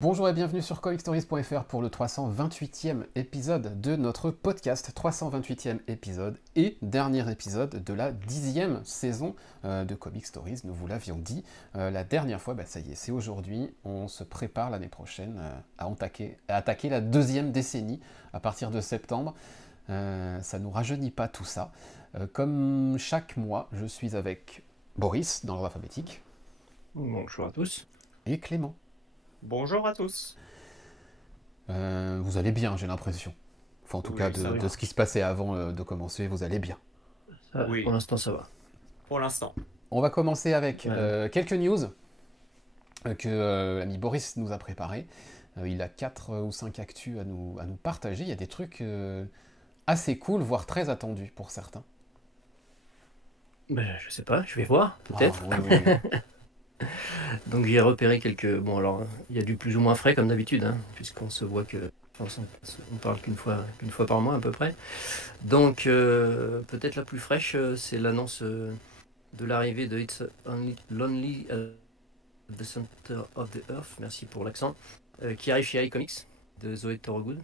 Bonjour et bienvenue sur comicstories.fr pour le 328e épisode de notre podcast, 328e épisode et dernier épisode de la 10e saison de Comic Stories, nous vous l'avions dit la dernière fois, ça y est, c'est aujourd'hui, on se prépare l'année prochaine à attaquer la deuxième décennie à partir de septembre. Ça nous rajeunit pas tout ça. Comme chaque mois, je suis avec Boris dans l'ordre alphabétique. Bonjour à tous. Et Clément. Bonjour à tous. Vous allez bien, j'ai l'impression. Enfin, en tout Oui, cas, ça de va. ce qui se passait avant de commencer, vous allez bien. Oui. Pour l'instant, ça va. Pour l'instant. On va commencer avec Ouais. quelques news que l'ami Boris nous a préparées. Il a 4 ou 5 actus à nous partager. Il y a des trucs assez cool, voire très attendus pour certains. Je sais pas, je vais voir, peut-être. Ah, oui, oui, oui. Donc j'ai repéré quelques... Bon alors, il y a du plus ou moins frais comme d'habitude, puisqu'on se voit que... Enfin, on parle qu'une fois par mois à peu près. Donc peut-être la plus fraîche, c'est l'annonce de l'arrivée de It's Only Lonely at the Center of the Earth, merci pour l'accent, qui arrive chez iComics, de Zoé Thorogood.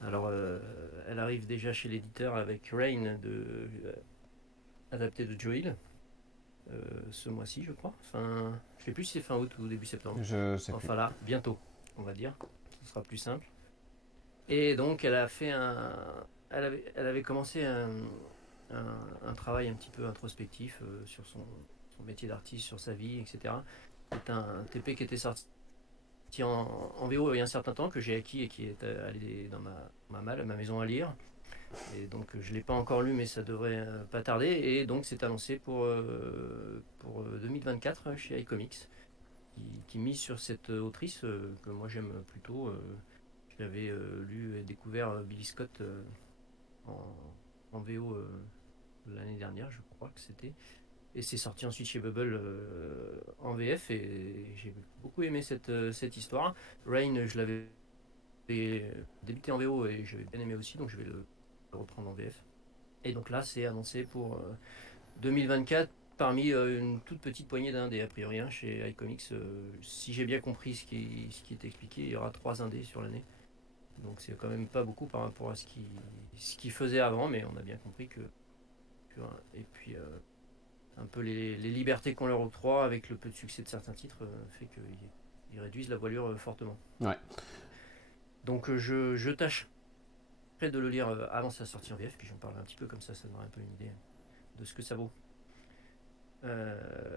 Alors, elle arrive déjà chez l'éditeur avec Rain, adapté de Joe Hill, ce mois-ci, je crois. Enfin, je sais plus si c'est fin août ou début septembre. Je sais plus. Enfin là, bientôt, on va dire. Ce sera plus simple. Et donc, elle a fait elle avait commencé un travail un petit peu introspectif sur son métier d'artiste, sur sa vie, etc. C'est un TP qui était sorti en VO il y a un certain temps, que j'ai acquis et qui est allé dans ma maison à lire. Et donc je ne l'ai pas encore lu, mais ça devrait pas tarder. Et donc c'est annoncé pour 2024 chez iComics, qui mise sur cette autrice que moi j'aime plutôt. J'avais lu et découvert Billy Scott en VO l'année dernière, je crois que c'était. Et c'est sorti ensuite chez Bubble en VF, et j'ai beaucoup aimé cette histoire. Rain, je l'avais débuté en VO et j'avais bien aimé aussi, donc je vais le reprendre en VF. Et donc là, c'est annoncé pour 2024 parmi une toute petite poignée d'indés, a priori, chez iComics. Si j'ai bien compris ce qui est expliqué, il y aura 3 indés sur l'année. Donc c'est quand même pas beaucoup par rapport à ce qu'il faisait avant, mais on a bien compris et puis un peu les libertés qu'on leur octroie avec le peu de succès de certains titres fait qu'ils réduisent la voilure fortement. Ouais. Donc je tâcherai de le lire avant sa sortie en VF, puis j'en parlerai un petit peu, comme ça donnera un peu une idée de ce que ça vaut.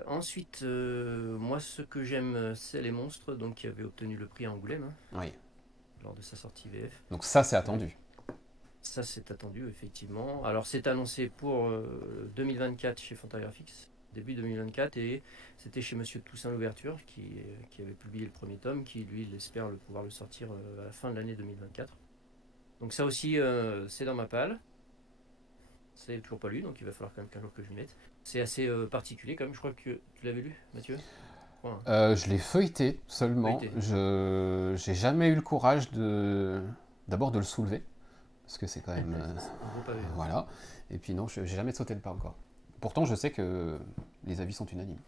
Ensuite, moi ce que j'aime, c'est Les Monstres, donc qui avait obtenu le prix à Angoulême Oui. lors de sa sortie VF. Donc ça, c'est attendu. Ça c'est attendu, effectivement. Alors c'est annoncé pour 2024 chez Fantagraphics, début 2024, et c'était chez Monsieur Toussaint Louverture qui avait publié le premier tome, qui lui il espère pouvoir le sortir à la fin de l'année 2024. Donc ça aussi c'est dans ma palle. C'est toujours pas lu, donc il va falloir quand même qu'un jour que je m'y mette. C'est assez particulier quand même, je crois que tu l'avais lu, Mathieu. Je l'ai feuilleté seulement. Je j'ai jamais eu le courage d'abord de le soulever, parce que c'est quand même... voilà. Et puis non, j'ai jamais sauté le pas encore. Pourtant, je sais que les avis sont unanimes.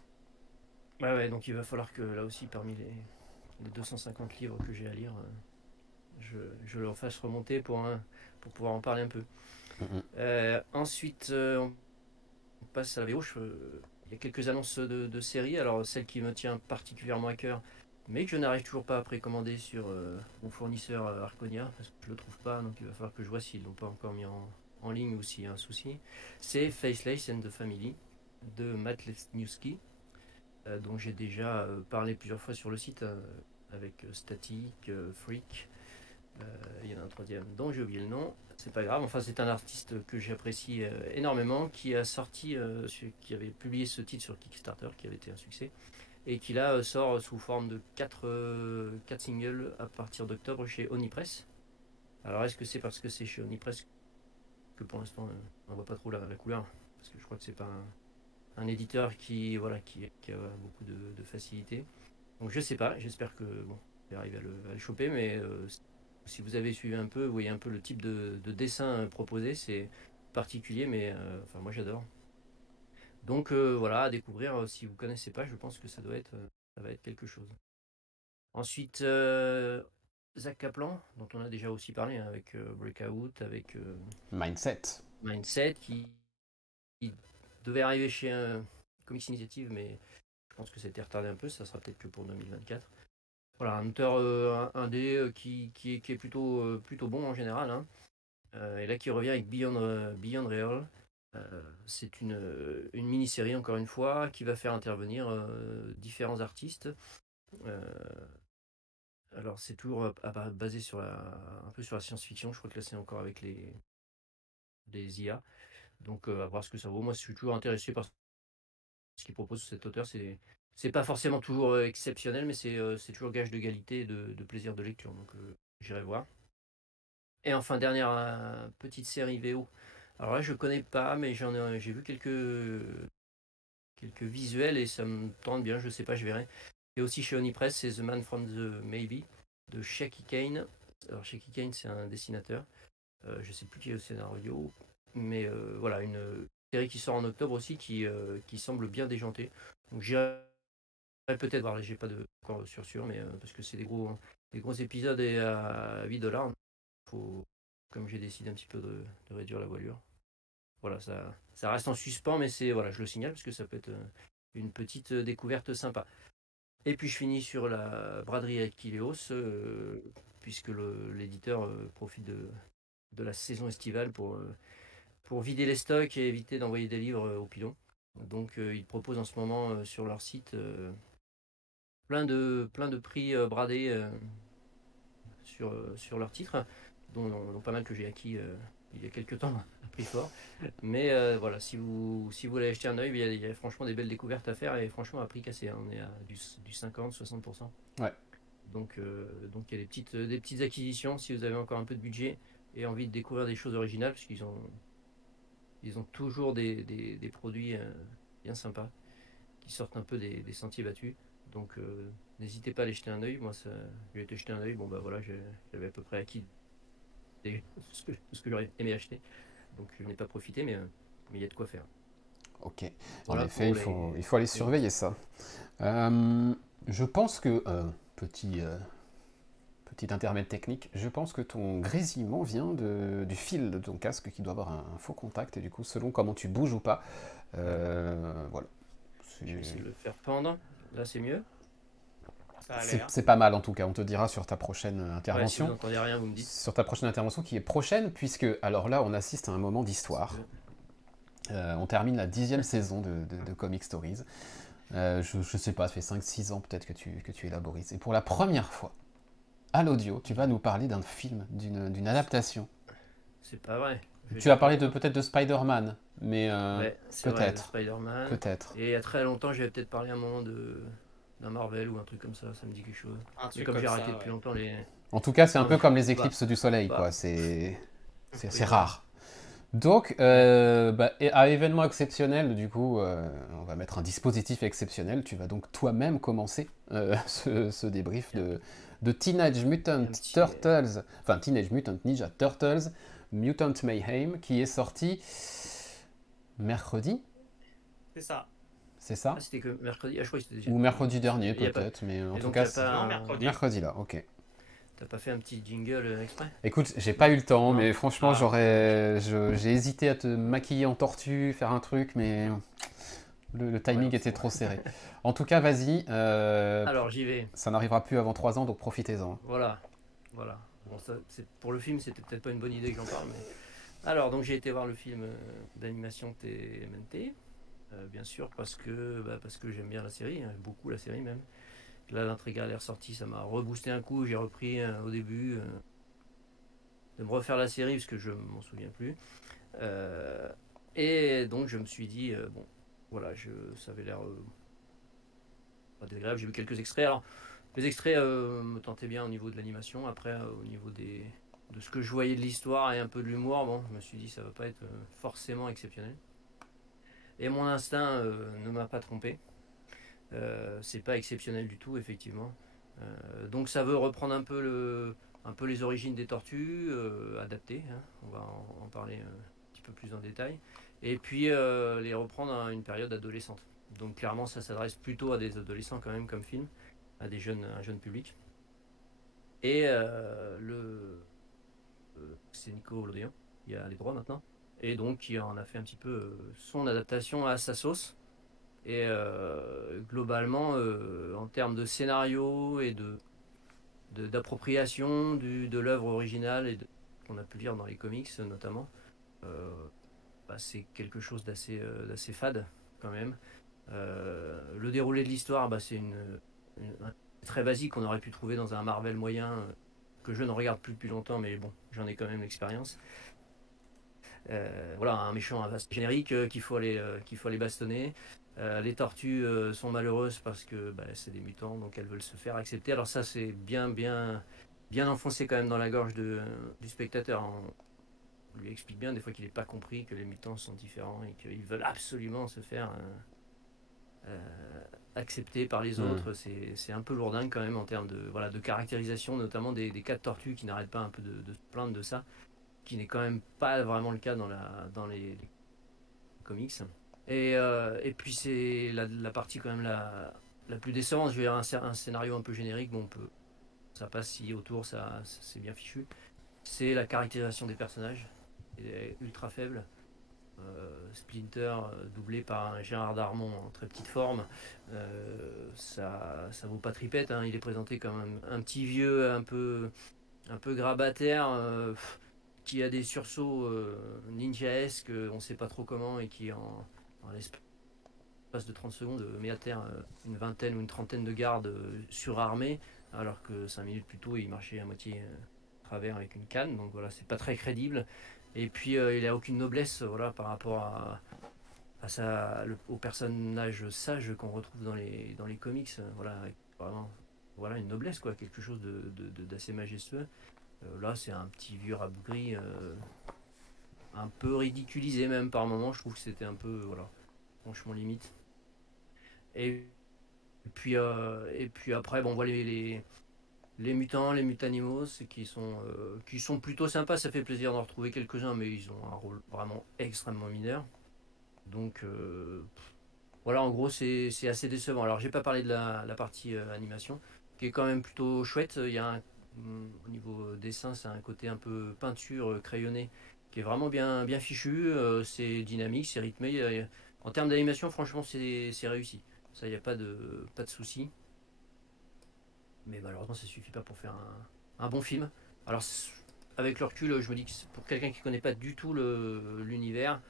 Ouais, donc il va falloir que là aussi, parmi les 250 livres que j'ai à lire, je le fasse remonter pour pouvoir en parler un peu. Ensuite, on passe à la VO. Il y a quelques annonces de séries. Alors, celle qui me tient particulièrement à cœur, mais que je n'arrive toujours pas à précommander sur mon fournisseur Arconia, parce que je le trouve pas, donc il va falloir que je vois s'ils l'ont pas encore mis en ligne ou s'il y a un souci. C'est Faceless and the Family de Matt Lesniewski, dont j'ai déjà parlé plusieurs fois sur le site avec Static, Freak. Il y en a un troisième dont j'ai oublié le nom, c'est pas grave. Enfin, c'est un artiste que j'apprécie énormément, qui qui avait publié ce titre sur Kickstarter, qui avait été un succès, et qui là sort sous forme de 4 singles à partir d'octobre chez Onipress. Alors est-ce que c'est parce que c'est chez Onipress que pour l'instant on voit pas trop la couleur, parce que je crois que c'est pas un éditeur qui a beaucoup de facilité. Donc je sais pas, j'espère que je vais arriver à le choper, mais si vous avez suivi un peu, vous voyez un peu le type de dessin proposé, c'est particulier, mais enfin moi j'adore. Donc voilà, à découvrir. Si vous connaissez pas, je pense que ça va être quelque chose. Ensuite, Zach Kaplan, dont on a déjà aussi parlé, hein, avec Breakout, avec Mindset, qui devait arriver chez Comics Initiative, mais je pense que ça a été retardé un peu, ça sera peut-être que pour 2024. Voilà, un auteur indé qui est plutôt bon en général, hein. Et là qui revient avec Beyond Real. C'est une mini-série, encore une fois, qui va faire intervenir différents artistes. Alors c'est toujours basé un peu sur la science-fiction. Je crois que là c'est encore avec les IA. Donc à voir ce que ça vaut. Moi je suis toujours intéressé par ce qu'il propose cet auteur. C'est pas forcément toujours exceptionnel, mais c'est toujours gage de qualité et de plaisir de lecture. Donc j'irai voir. Et enfin, dernière petite série VO. Alors là, je connais pas, mais j'ai vu quelques visuels et ça me tente bien, je sais pas, je verrai. Et aussi chez Onipress, c'est The Man from the Maybe de Shaky Kane. Alors, Shaky Kane, c'est un dessinateur. Je sais plus qui est au scénario, mais voilà, une série qui sort en octobre aussi qui semble bien déjantée. Donc, j'irai peut-être voir, j'ai pas de encore sûr, mais parce que c'est des gros épisodes et à $8. Comme j'ai décidé un petit peu de réduire la voilure. Voilà, ça reste en suspens, mais voilà, je le signale parce que ça peut être une petite découverte sympa. Et puis je finis sur la braderie Aquileos, puisque l'éditeur profite de la saison estivale pour vider les stocks et éviter d'envoyer des livres au pilon. Donc ils proposent en ce moment sur leur site plein de prix bradés sur leurs titres, dont pas mal que j'ai acquis il y a quelques temps à prix fort. Mais voilà, si vous voulez acheter un œil, il y a franchement des belles découvertes à faire et franchement à prix cassé, hein. On est à du 50-60%. Ouais. Donc il y a des petites acquisitions si vous avez encore un peu de budget et envie de découvrir des choses originales, parce ils ont toujours des produits bien sympas qui sortent un peu des sentiers battus. Donc n'hésitez pas à aller jeter un œil. Moi, j'ai été jeter un œil. Bon, bah voilà, j'avais à peu près acquis ce que j'aurais aimé acheter. Donc je n'ai pas profité, mais il y a de quoi faire. Ok. Voilà En effet, il faut aller surveiller ça. Je pense que, petit intermède technique, je pense que ton grésillement vient du fil de ton casque qui doit avoir un faux contact, et du coup, selon comment tu bouges ou pas, voilà. Je vais essayer de le faire pendant. Là, c'est mieux. C'est pas mal en tout cas, on te dira sur ta prochaine intervention. Ouais, si vous n'entendez rien, vous me dites. Sur ta prochaine intervention qui est prochaine, puisque, alors là, on assiste à un moment d'histoire. On termine la 10e saison de Comic Stories. Je sais pas, ça fait 5-6 ans peut-être que tu élaborises. Et pour la première fois, à l'audio, tu vas nous parler d'un film, d'une adaptation. C'est pas vrai. Tu as parlé peut-être de Spider-Man, mais ouais, peut-être. Spider-Man. Peut-être. Et il y a très longtemps, j'avais peut-être parlé un moment d'un Marvel ou un truc comme ça me dit quelque chose. Mais comme j'ai arrêté depuis longtemps les... En tout cas, c'est un peu comme les éclipses du soleil, quoi. C'est rare. Donc, à événement exceptionnel, du coup, on va mettre un dispositif exceptionnel. Tu vas donc toi-même commencer ce débrief de Teenage Mutant Turtles, enfin Teenage Mutant Ninja Turtles, Mutant Mayhem, qui est sorti mercredi. C'est ça. C'est ça? Ah, c'était que mercredi. Ah, je crois que c'était déjà... Ou mercredi dernier, peut-être, mais en tout cas, c'est mercredi là, ok. T'as pas fait un petit jingle exprès? Écoute, j'ai pas eu le temps, mais franchement, j'ai hésité à te maquiller en tortue, faire un truc, mais le timing était trop serré. En tout cas, vas-y. Alors, j'y vais. Ça n'arrivera plus avant 3 ans, donc profitez-en. Voilà. Bon, pour le film, c'était peut-être pas une bonne idée que j'en parle, mais... Alors, donc j'ai été voir le film d'animation TMNT, bien sûr, parce que j'aime bien la série, hein, beaucoup la série même. Là, l'intégrale est ressortie, ça m'a reboosté un coup. J'ai repris au début de me refaire la série parce que je m'en souviens plus. Et donc, je me suis dit, bon, voilà, ça avait l'air pas désagréable. J'ai vu quelques extraits. Alors, les extraits me tentaient bien au niveau de l'animation. Après, au niveau de ce que je voyais de l'histoire et un peu de l'humour, bon, je me suis dit, ça va pas être forcément exceptionnel. Et mon instinct ne m'a pas trompé. C'est pas exceptionnel du tout, effectivement. Donc ça veut reprendre un peu les origines des tortues, adaptées, hein. On va en parler un petit peu plus en détail. Et puis les reprendre à une période adolescente. Donc clairement ça s'adresse plutôt à des adolescents quand même comme film, à un jeune public. Et c'est Nico Lodéon, il a les droits maintenant. Et donc, qui en a fait un petit peu son adaptation à sa sauce. Et globalement, en termes de scénario et d'appropriation de l'œuvre originale et qu'on a pu lire dans les comics notamment, c'est quelque chose d'assez fade quand même. Le déroulé de l'histoire, c'est très basique qu'on aurait pu trouver dans un Marvel moyen que je ne regarde plus depuis longtemps, mais bon, j'en ai quand même l'expérience. Voilà, un méchant assez générique qu'il faut aller bastonner. Les tortues sont malheureuses parce que c'est des mutants, donc elles veulent se faire accepter. Alors ça, c'est bien enfoncé quand même dans la gorge du spectateur. On lui explique bien des fois qu'il n'est pas compris que les mutants sont différents et qu'ils veulent absolument se faire accepter par les autres. C'est un peu lourdingue quand même en termes de caractérisation, notamment des cas de tortues qui n'arrêtent pas un peu de se plaindre de ça, qui n'est quand même pas vraiment le cas dans les comics. Et puis c'est la partie quand même la plus décevante. Je veux dire, un scénario un peu générique, ça passe si autour, ça c'est bien fichu. C'est la caractérisation des personnages, elle est ultra faible. Splinter doublé par un Gérard Darmon en très petite forme, ça vaut pas tripette, hein. Il est présenté comme un petit vieux un peu grabataire, qui a des sursauts ninjaesques, on sait pas trop comment, et qui en l'espace de 30 secondes met à terre une vingtaine ou une trentaine de gardes surarmés, alors que 5 minutes plus tôt il marchait à moitié travers avec une canne. Donc voilà, c'est pas très crédible. Et puis il a aucune noblesse, voilà, par rapport au personnage sage qu'on retrouve dans les comics, voilà, avec vraiment, voilà, une noblesse, quoi, quelque chose d'assez majestueux. Là, c'est un petit vieux rabougri, un peu ridiculisé même par moments. Je trouve que c'était un peu, voilà, franchement limite. Et puis après, bon, voilà, les mutants, les mutanimaux, qui sont plutôt sympas. Ça fait plaisir d'en retrouver quelques-uns, mais ils ont un rôle vraiment extrêmement mineur. Donc voilà, en gros, c'est assez décevant. Alors, j'ai pas parlé de la partie animation, qui est quand même plutôt chouette. Il y a au niveau dessin, c'est un côté un peu peinture crayonnée qui est vraiment bien fichu. C'est dynamique, c'est rythmé. En termes d'animation, franchement, c'est réussi. Ça, il n'y a pas de souci. Mais malheureusement, ça suffit pas pour faire un bon film. Alors, avec le recul, je me dis que pour quelqu'un qui connaît pas du tout l'univers,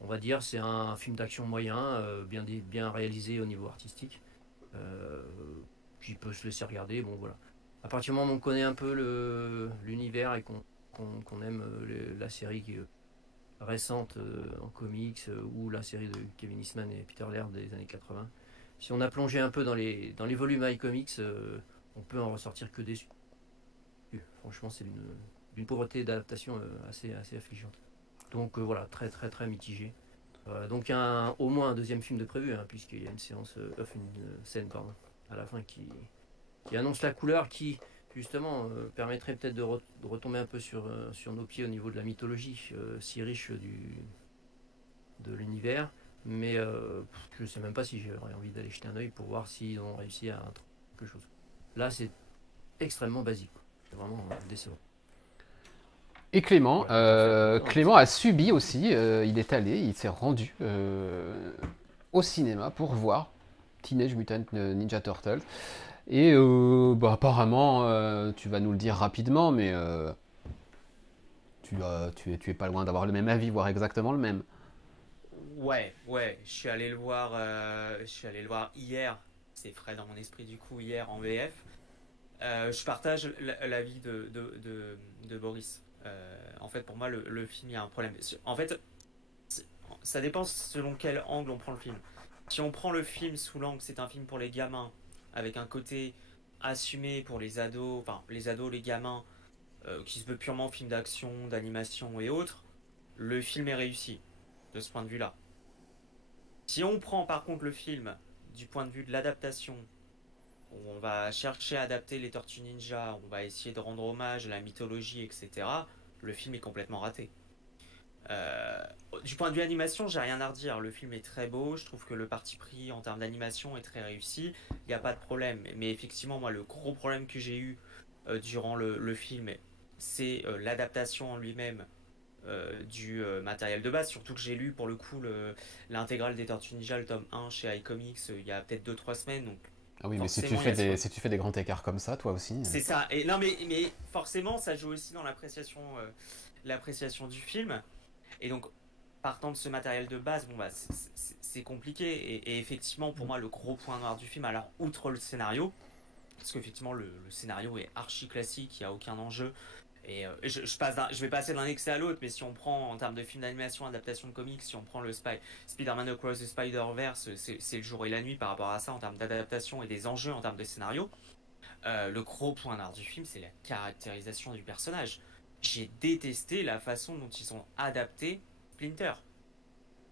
on va dire c'est un film d'action moyen, bien réalisé au niveau artistique, qui peut se laisser regarder. Bon, voilà. À partir du moment où on connaît un peu l'univers et qu'on aime la série qui est récente en comics, ou la série de Kevin Eastman et Peter Laird des années 80, si on a plongé un peu dans les volumes iComics, on peut en ressortir que déçu. Franchement, c'est d'une pauvreté d'adaptation assez affligeante. Donc voilà, très très très mitigé. Donc il y a au moins un deuxième film de prévu, hein, puisqu'il y a une scène à la fin qui annonce la couleur, qui justement permettrait peut-être de retomber un peu sur nos pieds au niveau de la mythologie si riche de l'univers. Mais je ne sais même pas si j'aurais envie d'aller jeter un oeil pour voir s'ils ont réussi à quelque chose. Là, c'est extrêmement basique. C'est vraiment décevant. Et Clément, Clément a subi aussi, il s'est rendu au cinéma pour voir Teenage Mutant Ninja Turtles. Et apparemment, tu vas nous le dire rapidement, mais tu es pas loin d'avoir le même avis, voire exactement le même. Ouais, je suis allé le voir hier. C'est frais dans mon esprit du coup, hier en VF. Je partage l'avis de Boris. En fait, pour moi, le film, il y a un problème. En fait, ça dépend selon quel angle on prend le film. Si on prend le film sous l'angle, c'est un film pour les gamins, avec un côté assumé pour les ados, enfin les gamins, qui se veut purement film d'action, d'animation et autres, le film est réussi de ce point de vue-là. Si on prend par contre le film du point de vue de l'adaptation, où on va chercher à adapter les Tortues Ninja, on va essayer de rendre hommage à la mythologie, etc., le film est complètement raté. Du point de vue animation, j'ai rien à redire. Le film est très beau. Je trouve que le parti pris en termes d'animation est très réussi. Il n'y a pas de problème. Mais effectivement, moi, le gros problème que j'ai eu durant le film, c'est l'adaptation en lui-même du matériel de base. Surtout que j'ai lu pour le coup l'intégrale des Tortues Ninja, le tome 1 chez iComics, il y a peut-être 2-3 semaines. Donc Ah oui, mais si forcément, si tu fais des grands écarts comme ça, toi aussi. c'est ça. Et non, mais forcément, ça joue aussi dans l'appréciation du film. Et donc, partant de ce matériel de base, bon, bah, c'est compliqué. Et effectivement, pour moi, le gros point noir du film, alors, outre le scénario, parce qu'effectivement, le scénario est archi classique, il n'y a aucun enjeu. Et je vais passer d'un excès à l'autre, mais si on prend en termes de film d'animation, adaptation de comics, si on prend le Spider-Man Across the Spider-Verse, c'est le jour et la nuit par rapport à ça en termes d'adaptation et des enjeux en termes de scénario. Le gros point noir du film, c'est la caractérisation du personnage. J'ai détesté la façon dont ils ont adapté Splinter.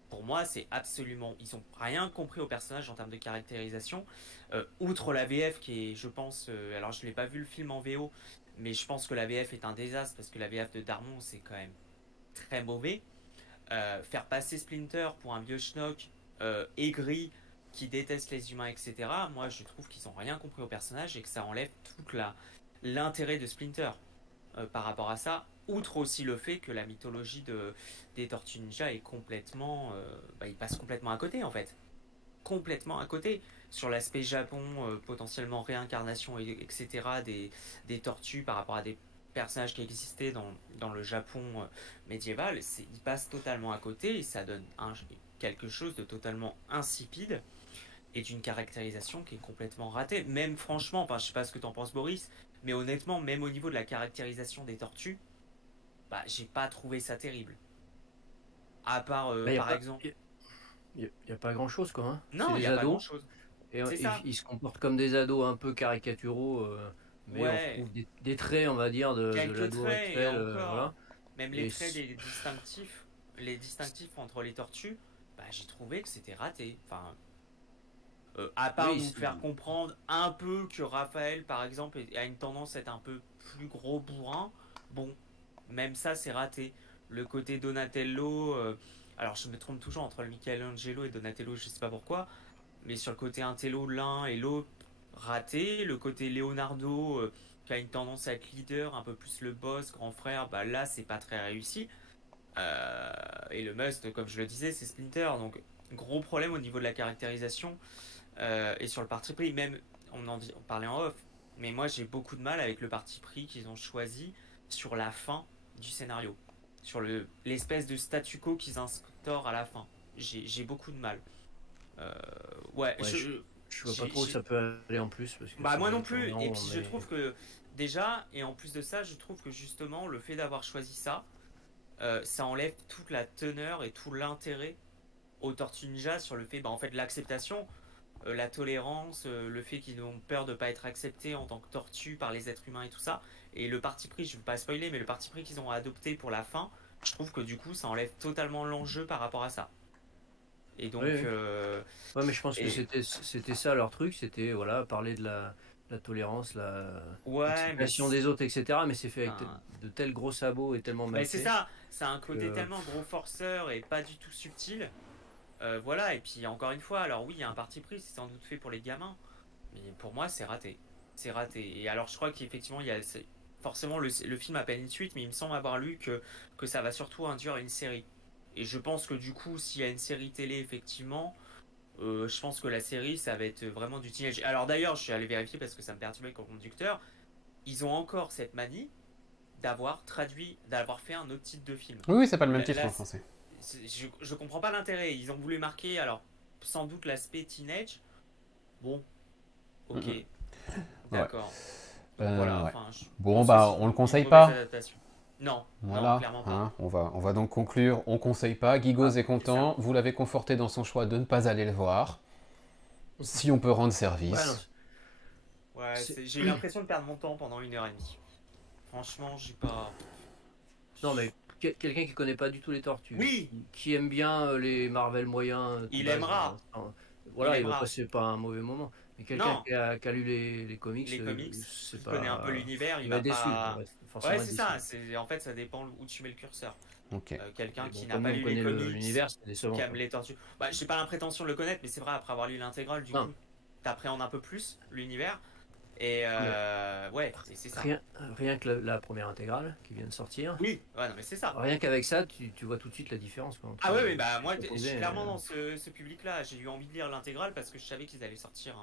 Pour moi, c'est absolument... Ils n'ont rien compris au personnage en termes de caractérisation. Outre la VF qui est, je pense... alors, je n'ai pas vu le film en VO, mais je pense que la VF est un désastre parce que la VF de Darmon, c'est quand même très mauvais. Faire passer Splinter pour un vieux schnock aigri qui déteste les humains, etc. Moi, je trouve qu'ils n'ont rien compris au personnage et que ça enlève tout l'intérêt de Splinter par rapport à ça. Outre aussi le fait que la mythologie des Tortues Ninja est complètement... il passe complètement à côté, en fait. Complètement à côté. Sur l'aspect Japon, potentiellement réincarnation, etc. des tortues par rapport à des personnages qui existaient dans le Japon médiéval, il passe totalement à côté et ça donne quelque chose de totalement insipide et d'une caractérisation qui est complètement ratée. Même franchement, enfin, je sais pas ce que t'en penses Boris, mais honnêtement, même au niveau de la caractérisation des tortues, bah, j'ai pas trouvé ça terrible. À part, par exemple... Il n'y a pas grand chose quoi. Hein. Non, il n'y a pas grand chose. Et ils se comportent comme des ados un peu caricaturaux, mais ouais. on trouve des traits, on va dire, de l'ado actuel. Voilà. Même les traits les distinctifs entre les tortues, bah, j'ai trouvé que c'était raté. Enfin, à part nous faire comprendre un peu que Raphaël, par exemple, a une tendance à être un peu plus gros bourrin, bon, même ça c'est raté. Le côté Donatello, alors je me trompe toujours entre le Michelangelo et Donatello, je sais pas pourquoi, mais sur le côté intello l'un et l'autre raté. Le côté Leonardo qui a une tendance à être leader, un peu plus le boss, grand frère, bah là c'est pas très réussi. Et le must, comme je le disais, c'est Splinter. Donc gros problème au niveau de la caractérisation et sur le parti pris. Même on parlait en off, mais moi j'ai beaucoup de mal avec le parti pris qu'ils ont choisi sur la fin du scénario, sur l'espèce de statu quo qu'ils instaurent à la fin. J'ai beaucoup de mal. Je vois pas trop où ça peut aller en plus. Parce que moi non plus. Et puis je trouve que déjà, et en plus de ça, je trouve que justement le fait d'avoir choisi ça, ça enlève toute la teneur et tout l'intérêt aux Tortues Ninja sur le fait, en fait, l'acceptation, la tolérance, le fait qu'ils ont peur de pas être acceptés en tant que tortues par les êtres humains et tout ça. Et le parti pris, je ne veux pas spoiler, mais le parti pris qu'ils ont adopté pour la fin, je trouve que du coup, ça enlève totalement l'enjeu par rapport à ça. Et donc, oui. Ouais, mais je pense que c'était ça leur truc, c'était voilà, parler de la tolérance, l'acceptation des autres, etc. Mais c'est fait avec de tels gros sabots et tellement mal fait. C'est ça, c'est un côté tellement gros forceur et pas du tout subtil. Voilà, et puis encore une fois, alors oui, il y a un parti pris, c'est sans doute fait pour les gamins, mais pour moi, c'est raté. C'est raté. Et alors, je crois qu'effectivement, forcément, le film appelle une suite, mais il me semble avoir lu que ça va surtout induire une série. Et je pense que du coup, s'il y a une série télé, effectivement, je pense que la série, ça va être vraiment du teenage. Alors d'ailleurs, je suis allé vérifier parce que ça me perturbait comme conducteur. Ils ont encore cette manie d'avoir fait un autre titre de film. Oui, c'est pas le même titre en français. Je comprends pas l'intérêt. Ils ont voulu marquer, alors, sans doute l'aspect teenage. Bon, ok. D'accord. Voilà, on le conseille pas. Non, voilà, non, clairement pas. On va donc conclure, on conseille pas. Guigos est content, vous l'avez conforté dans son choix de ne pas aller le voir. Si on peut rendre service. J'ai eu l'impression de perdre mon temps pendant 1h30. Franchement, j'ai pas... Non mais quelqu'un qui connaît pas du tout les tortues, oui, qui aime bien les Marvel moyens, il aimera. Voilà, il va passer pas un mauvais moment. Mais quelqu'un qui a lu les comics, il connaît un peu l'univers, il va déçu. Ouais, c'est ça. En fait, ça dépend où tu mets le curseur. Quelqu'un qui n'a pas lu les comics, l'univers, c'est décevant, qui aime les tortues. J'ai pas l'impression de le connaître, mais c'est vrai, après avoir lu l'intégrale, du coup, t'appréhendes un peu plus l'univers. Et et c'est ça. Rien que la première intégrale qui vient de sortir. Oui, ouais, non, mais c'est ça. Rien qu'avec ça, tu vois tout de suite la différence. Quoi, Ah oui, bah moi je suis clairement dans ce public-là. J'ai eu envie de lire l'intégrale parce que je savais qu'ils allaient sortir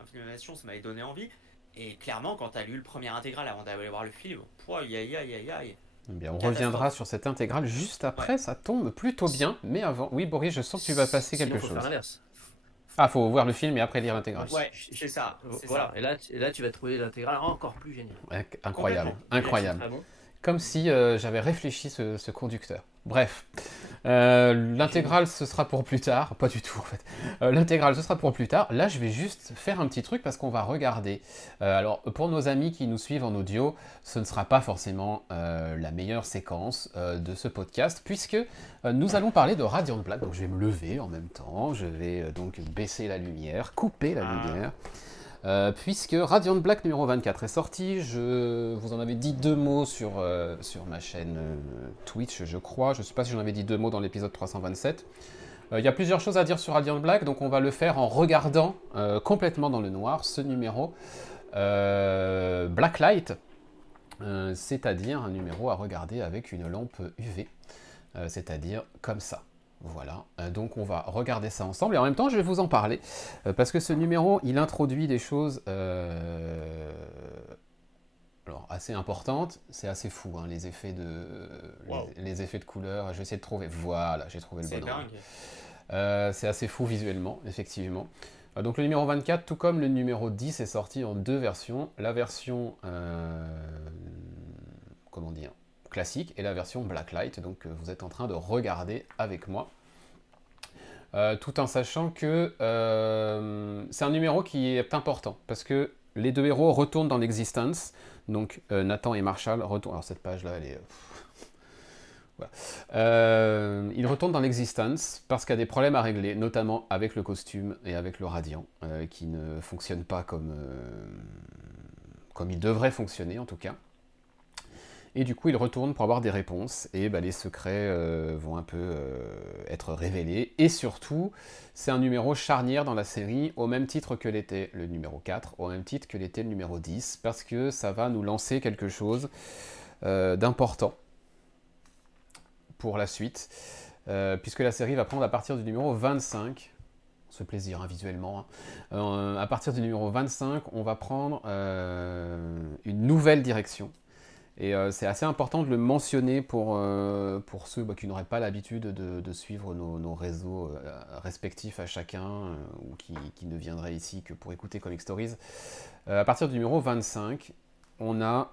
un film d'animation, ça m'avait donné envie. Et clairement, quand t'as lu le premier intégral avant d'aller voir le film, aïe aïe aïe aïe aïe. Eh bien, on reviendra sur cette intégrale juste après, ça tombe plutôt bien, mais avant... Oui, Boris, je sens que tu vas passer quelque chose. Faut faire l'inverse. Ah, faut voir le film et après lire l'intégrale. Ouais, c'est ça. Voilà. Et là, tu vas trouver l'intégrale encore plus géniale. Incroyable, incroyable. Bon. Comme si j'avais réfléchi ce conducteur. Bref, l'intégrale ce sera pour plus tard, pas du tout en fait. L'intégrale ce sera pour plus tard. Là, je vais juste faire un petit truc parce qu'on va regarder. Alors, pour nos amis qui nous suivent en audio, ce ne sera pas forcément la meilleure séquence de ce podcast puisque nous allons parler de Radiant Black. Donc, je vais me lever en même temps. Je vais donc baisser la lumière, couper la lumière. Puisque Radiant Black numéro 24 est sorti, je vous en avais dit 2 mots sur ma chaîne Twitch, je crois. Je ne sais pas si j'en avais dit 2 mots dans l'épisode 327. Il y a plusieurs choses à dire sur Radiant Black, donc on va le faire en regardant complètement dans le noir ce numéro Blacklight, c'est-à-dire un numéro à regarder avec une lampe UV, c'est-à-dire comme ça. Voilà, donc on va regarder ça ensemble et en même temps je vais vous en parler parce que ce numéro il introduit des choses alors, assez importantes, c'est assez fou hein, les effets de couleur, je vais essayer de trouver, voilà j'ai trouvé le bon ordre. C'est assez fou visuellement, effectivement. Donc le numéro 24 tout comme le numéro 10 est sorti en 2 versions, la version comment dire classique et la version Blacklight, donc vous êtes en train de regarder avec moi. Tout en sachant que c'est un numéro qui est important, parce que les 2 héros retournent dans l'existence, donc Nathan et Marshall retournent... Alors cette page-là, elle est... Voilà. Ils retournent dans l'existence parce qu'il y a des problèmes à régler, notamment avec le costume et avec le radiant, qui ne fonctionnent pas comme ils devraient fonctionner en tout cas. Et du coup, ils retournent pour avoir des réponses, et les secrets vont un peu être révélés. Et surtout, c'est un numéro charnière dans la série, au même titre que l'était le numéro 4, au même titre que l'était le numéro 10, parce que ça va nous lancer quelque chose d'important pour la suite, puisque la série va prendre à partir du numéro 25, on se fait plaisir hein, visuellement, hein. À partir du numéro 25, on va prendre une nouvelle direction. Et c'est assez important de le mentionner pour ceux qui n'auraient pas l'habitude de suivre nos réseaux respectifs à chacun, ou qui ne viendraient ici que pour écouter Comic Stories. À partir du numéro 25, on a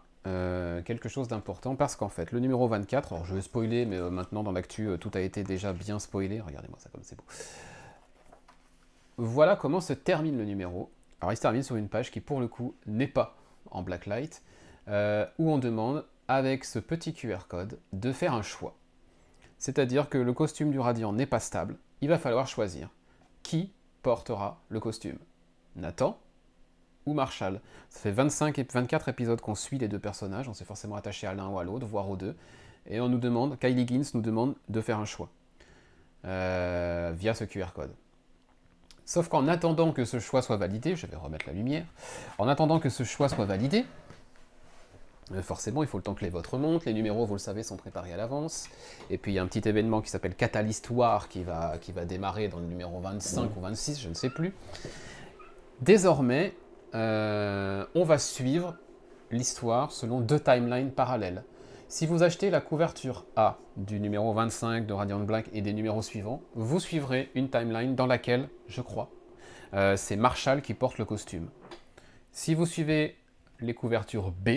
quelque chose d'important, parce qu'en fait, le numéro 24, alors je vais spoiler, mais maintenant dans l'actu, tout a été déjà bien spoilé. Regardez-moi ça comme c'est beau. Voilà comment se termine le numéro. Alors il se termine sur une page qui, pour le coup, n'est pas en Blacklight, où on demande, avec ce petit QR code, de faire un choix. C'est-à-dire que le costume du Radiant n'est pas stable, il va falloir choisir qui portera le costume. Nathan ou Marshall. Ça fait 25 et 24 épisodes qu'on suit les 2 personnages, on s'est forcément attaché à l'un ou à l'autre, voire aux 2, et on nous demande, Kylie Gins nous demande de faire un choix, via ce QR code. Sauf qu'en attendant que ce choix soit validé, je vais remettre la lumière, en attendant que ce choix soit validé, forcément, il faut le temps que les votes remontent, les numéros, vous le savez, sont préparés à l'avance, et puis il y a un petit événement qui s'appelle Catalystoire qui va démarrer dans le numéro 25 ou 26, je ne sais plus. Désormais, on va suivre l'histoire selon 2 timelines parallèles. Si vous achetez la couverture A du numéro 25 de Radiant Black et des numéros suivants, vous suivrez une timeline dans laquelle, je crois, c'est Marshall qui porte le costume. Si vous suivez les couvertures B,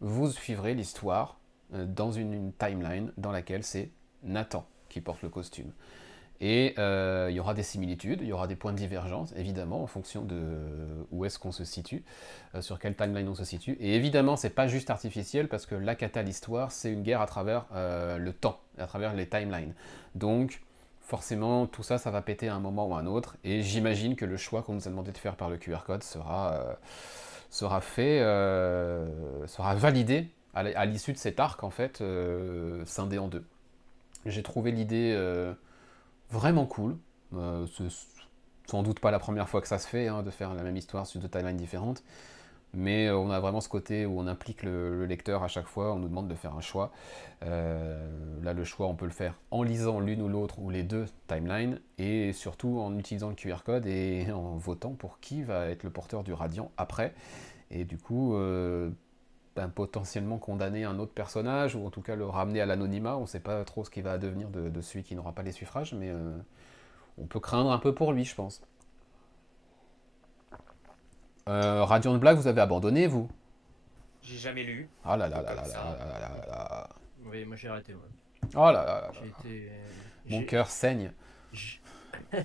vous suivrez l'histoire dans une timeline dans laquelle c'est Nathan qui porte le costume. Et il y aura des similitudes, il y aura des points de divergence, évidemment, en fonction de où est-ce qu'on se situe, sur quelle timeline on se situe. Et évidemment, c'est pas juste artificiel, parce que la l'histoire, c'est une guerre à travers le temps, à travers les timelines. Donc, forcément, tout ça, ça va péter à un moment ou à un autre. Et j'imagine que le choix qu'on nous a demandé de faire par le QR code sera validé à l'issue de cet arc, en fait, scindé en 2. J'ai trouvé l'idée vraiment cool. C'est sans doute pas la première fois que ça se fait, hein, de faire la même histoire sur 2 timelines différentes. mais on a vraiment ce côté où on implique le lecteur à chaque fois, on nous demande de faire un choix. Là, le choix, on peut le faire en lisant l'une ou l'autre ou les deux timelines, et surtout en utilisant le QR code et en votant pour qui va être le porteur du radiant après. Et du coup, potentiellement condamner un autre personnage, ou en tout cas le ramener à l'anonymat. On ne sait pas trop ce qui va devenir de celui qui n'aura pas les suffrages, mais on peut craindre un peu pour lui, je pense. Radiant Black, vous avez abandonné, vous? J'ai jamais lu. Ah là là là Comme là ça. là là là là. Oui, moi j'ai arrêté. Ouais. Oh là là là là. J'ai été, Mon j'ai- cœur saigne. j'ai-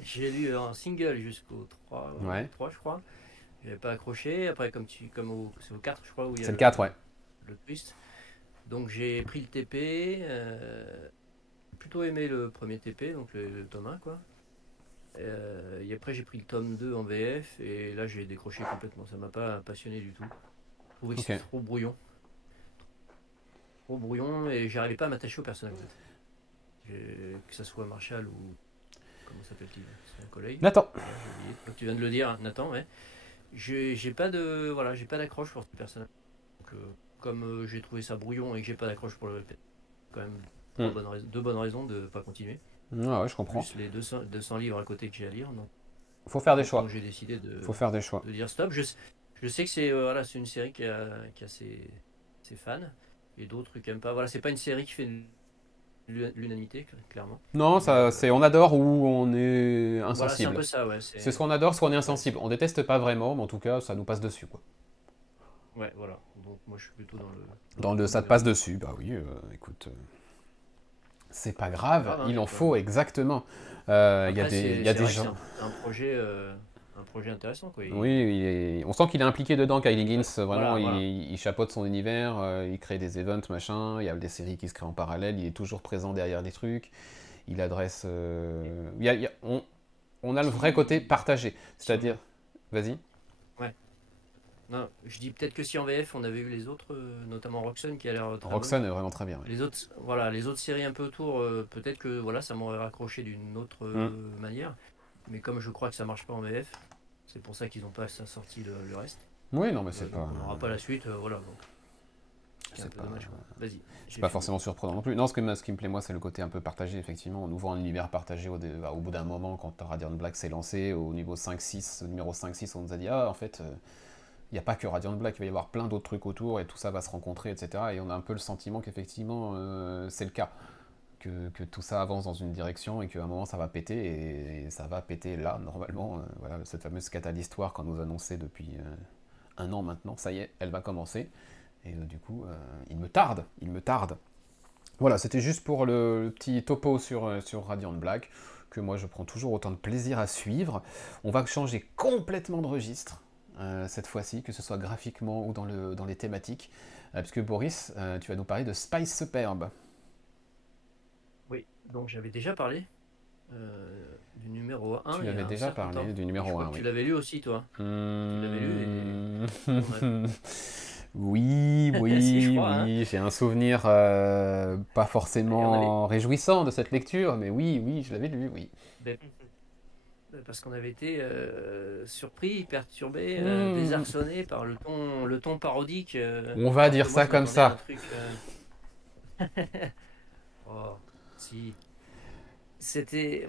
j'ai lu en single jusqu'au 3, Ouais. 3 je crois. J'avais pas accroché. Après, c'est au 4, je crois, où il y a C'est le 4, ouais. le twist. Donc j'ai pris le TP. Plutôt aimé le premier TP, donc le tome 1, quoi. Et après, j'ai pris le tome 2 en VF. Et là, j'ai décroché complètement. Ça m'a pas passionné du tout. Je trouvais que Ok. c'était trop brouillon. Trop brouillon. Et j'arrivais pas à m'attacher au personnage. En fait. Que ça soit Marshall ou. Comment s'appelle-t-il? C'est un collègue. Nathan. J'ai oublié. Donc, tu viens de le dire, Nathan, ouais. J'ai pas de. Voilà, j'ai pas d'accroche pour ce personnage. Donc, comme j'ai trouvé ça brouillon et que j'ai pas d'accroche pour le. Quand même deux bonnes raisons de pas continuer. Ouais, je comprends. Plus les 200 livres à côté que j'ai à lire. Donc, Faut faire des choix. donc j'ai décidé Faut faire des choix. de dire stop. Je sais que c'est c'est une série qui a ses fans et d'autres qui aiment pas. Voilà, c'est pas une série qui fait l'unanimité, clairement. Non, ça, c'est on adore ou on est Voilà, c'est un insensible. peu ça, ouais. C'est soit on adore, soit on est insensible. On déteste pas vraiment, mais en tout cas, ça nous passe dessus, quoi. Ouais, voilà. Donc moi je suis plutôt Dans le ça te passe dessus, bah oui, écoute, c'est pas grave, grave, hein, il en c'est pas- faut exactement. Il y a Après, des, il y a c'est des vrai que gens. c'est un projet intéressant, quoi. Oui, on sent qu'il est impliqué dedans, Kylie Higgins, vraiment, Voilà. il chapeaute son univers, il crée des events, machin, il y a des séries qui se créent en parallèle, il est toujours présent derrière les trucs, il adresse... on a le vrai côté partagé, c'est-à-dire... Vas-y. Non, je dis peut-être que si en VF on avait eu les autres, notamment Roxanne qui a l'air très bonne. Roxanne est vraiment très bien. Ouais. Les autres séries un peu autour, peut-être que voilà, ça m'aurait raccroché d'une autre manière. Mais comme je crois que ça marche pas en VF, c'est pour ça qu'ils n'ont pas sorti le reste. Oui, non, mais c'est Donc pas... on n'aura pas la suite, voilà. Donc, c'est un C'est peu pas... dommage. Quoi. Vas-y. C'est pas forcément surprenant non plus. Non, ce qui me plaît, moi, c'est le côté un peu partagé, effectivement. On ouvre un univers partagé au bout d'un moment, quand Radiant Black s'est lancé, au niveau 5-6, numéro 5-6, on nous a dit, en fait, il n'y a pas que Radiant Black, il va y avoir plein d'autres trucs autour, et tout ça va se rencontrer, etc. Et on a un peu le sentiment qu'effectivement, c'est le cas. Que tout ça avance dans une direction, et qu'à un moment, ça va péter, et ça va péter là, normalement. Voilà, cette fameuse catalystoire qu'on nous annonçait depuis un an maintenant, ça y est, elle va commencer. Et du coup, il me tarde. Voilà, c'était juste pour le petit topo sur Radiant Black, que moi je prends toujours autant de plaisir à suivre. On va changer complètement de registre, cette fois-ci, que ce soit graphiquement ou dans les thématiques, puisque Boris, tu vas nous parler de Spice Superbe. Oui, donc j'avais déjà parlé du numéro 1. Tu avais déjà parlé du numéro 1, oui. Tu l'avais lu aussi, toi. Tu l'avais lu et... Oui, Si, je crois, oui, j'ai un souvenir pas forcément réjouissant de cette lecture, mais oui, je l'avais lu, oui. Parce qu'on avait été surpris, perturbé, désarçonné par le ton parodique. On va dire ça comme ça. Oh, si.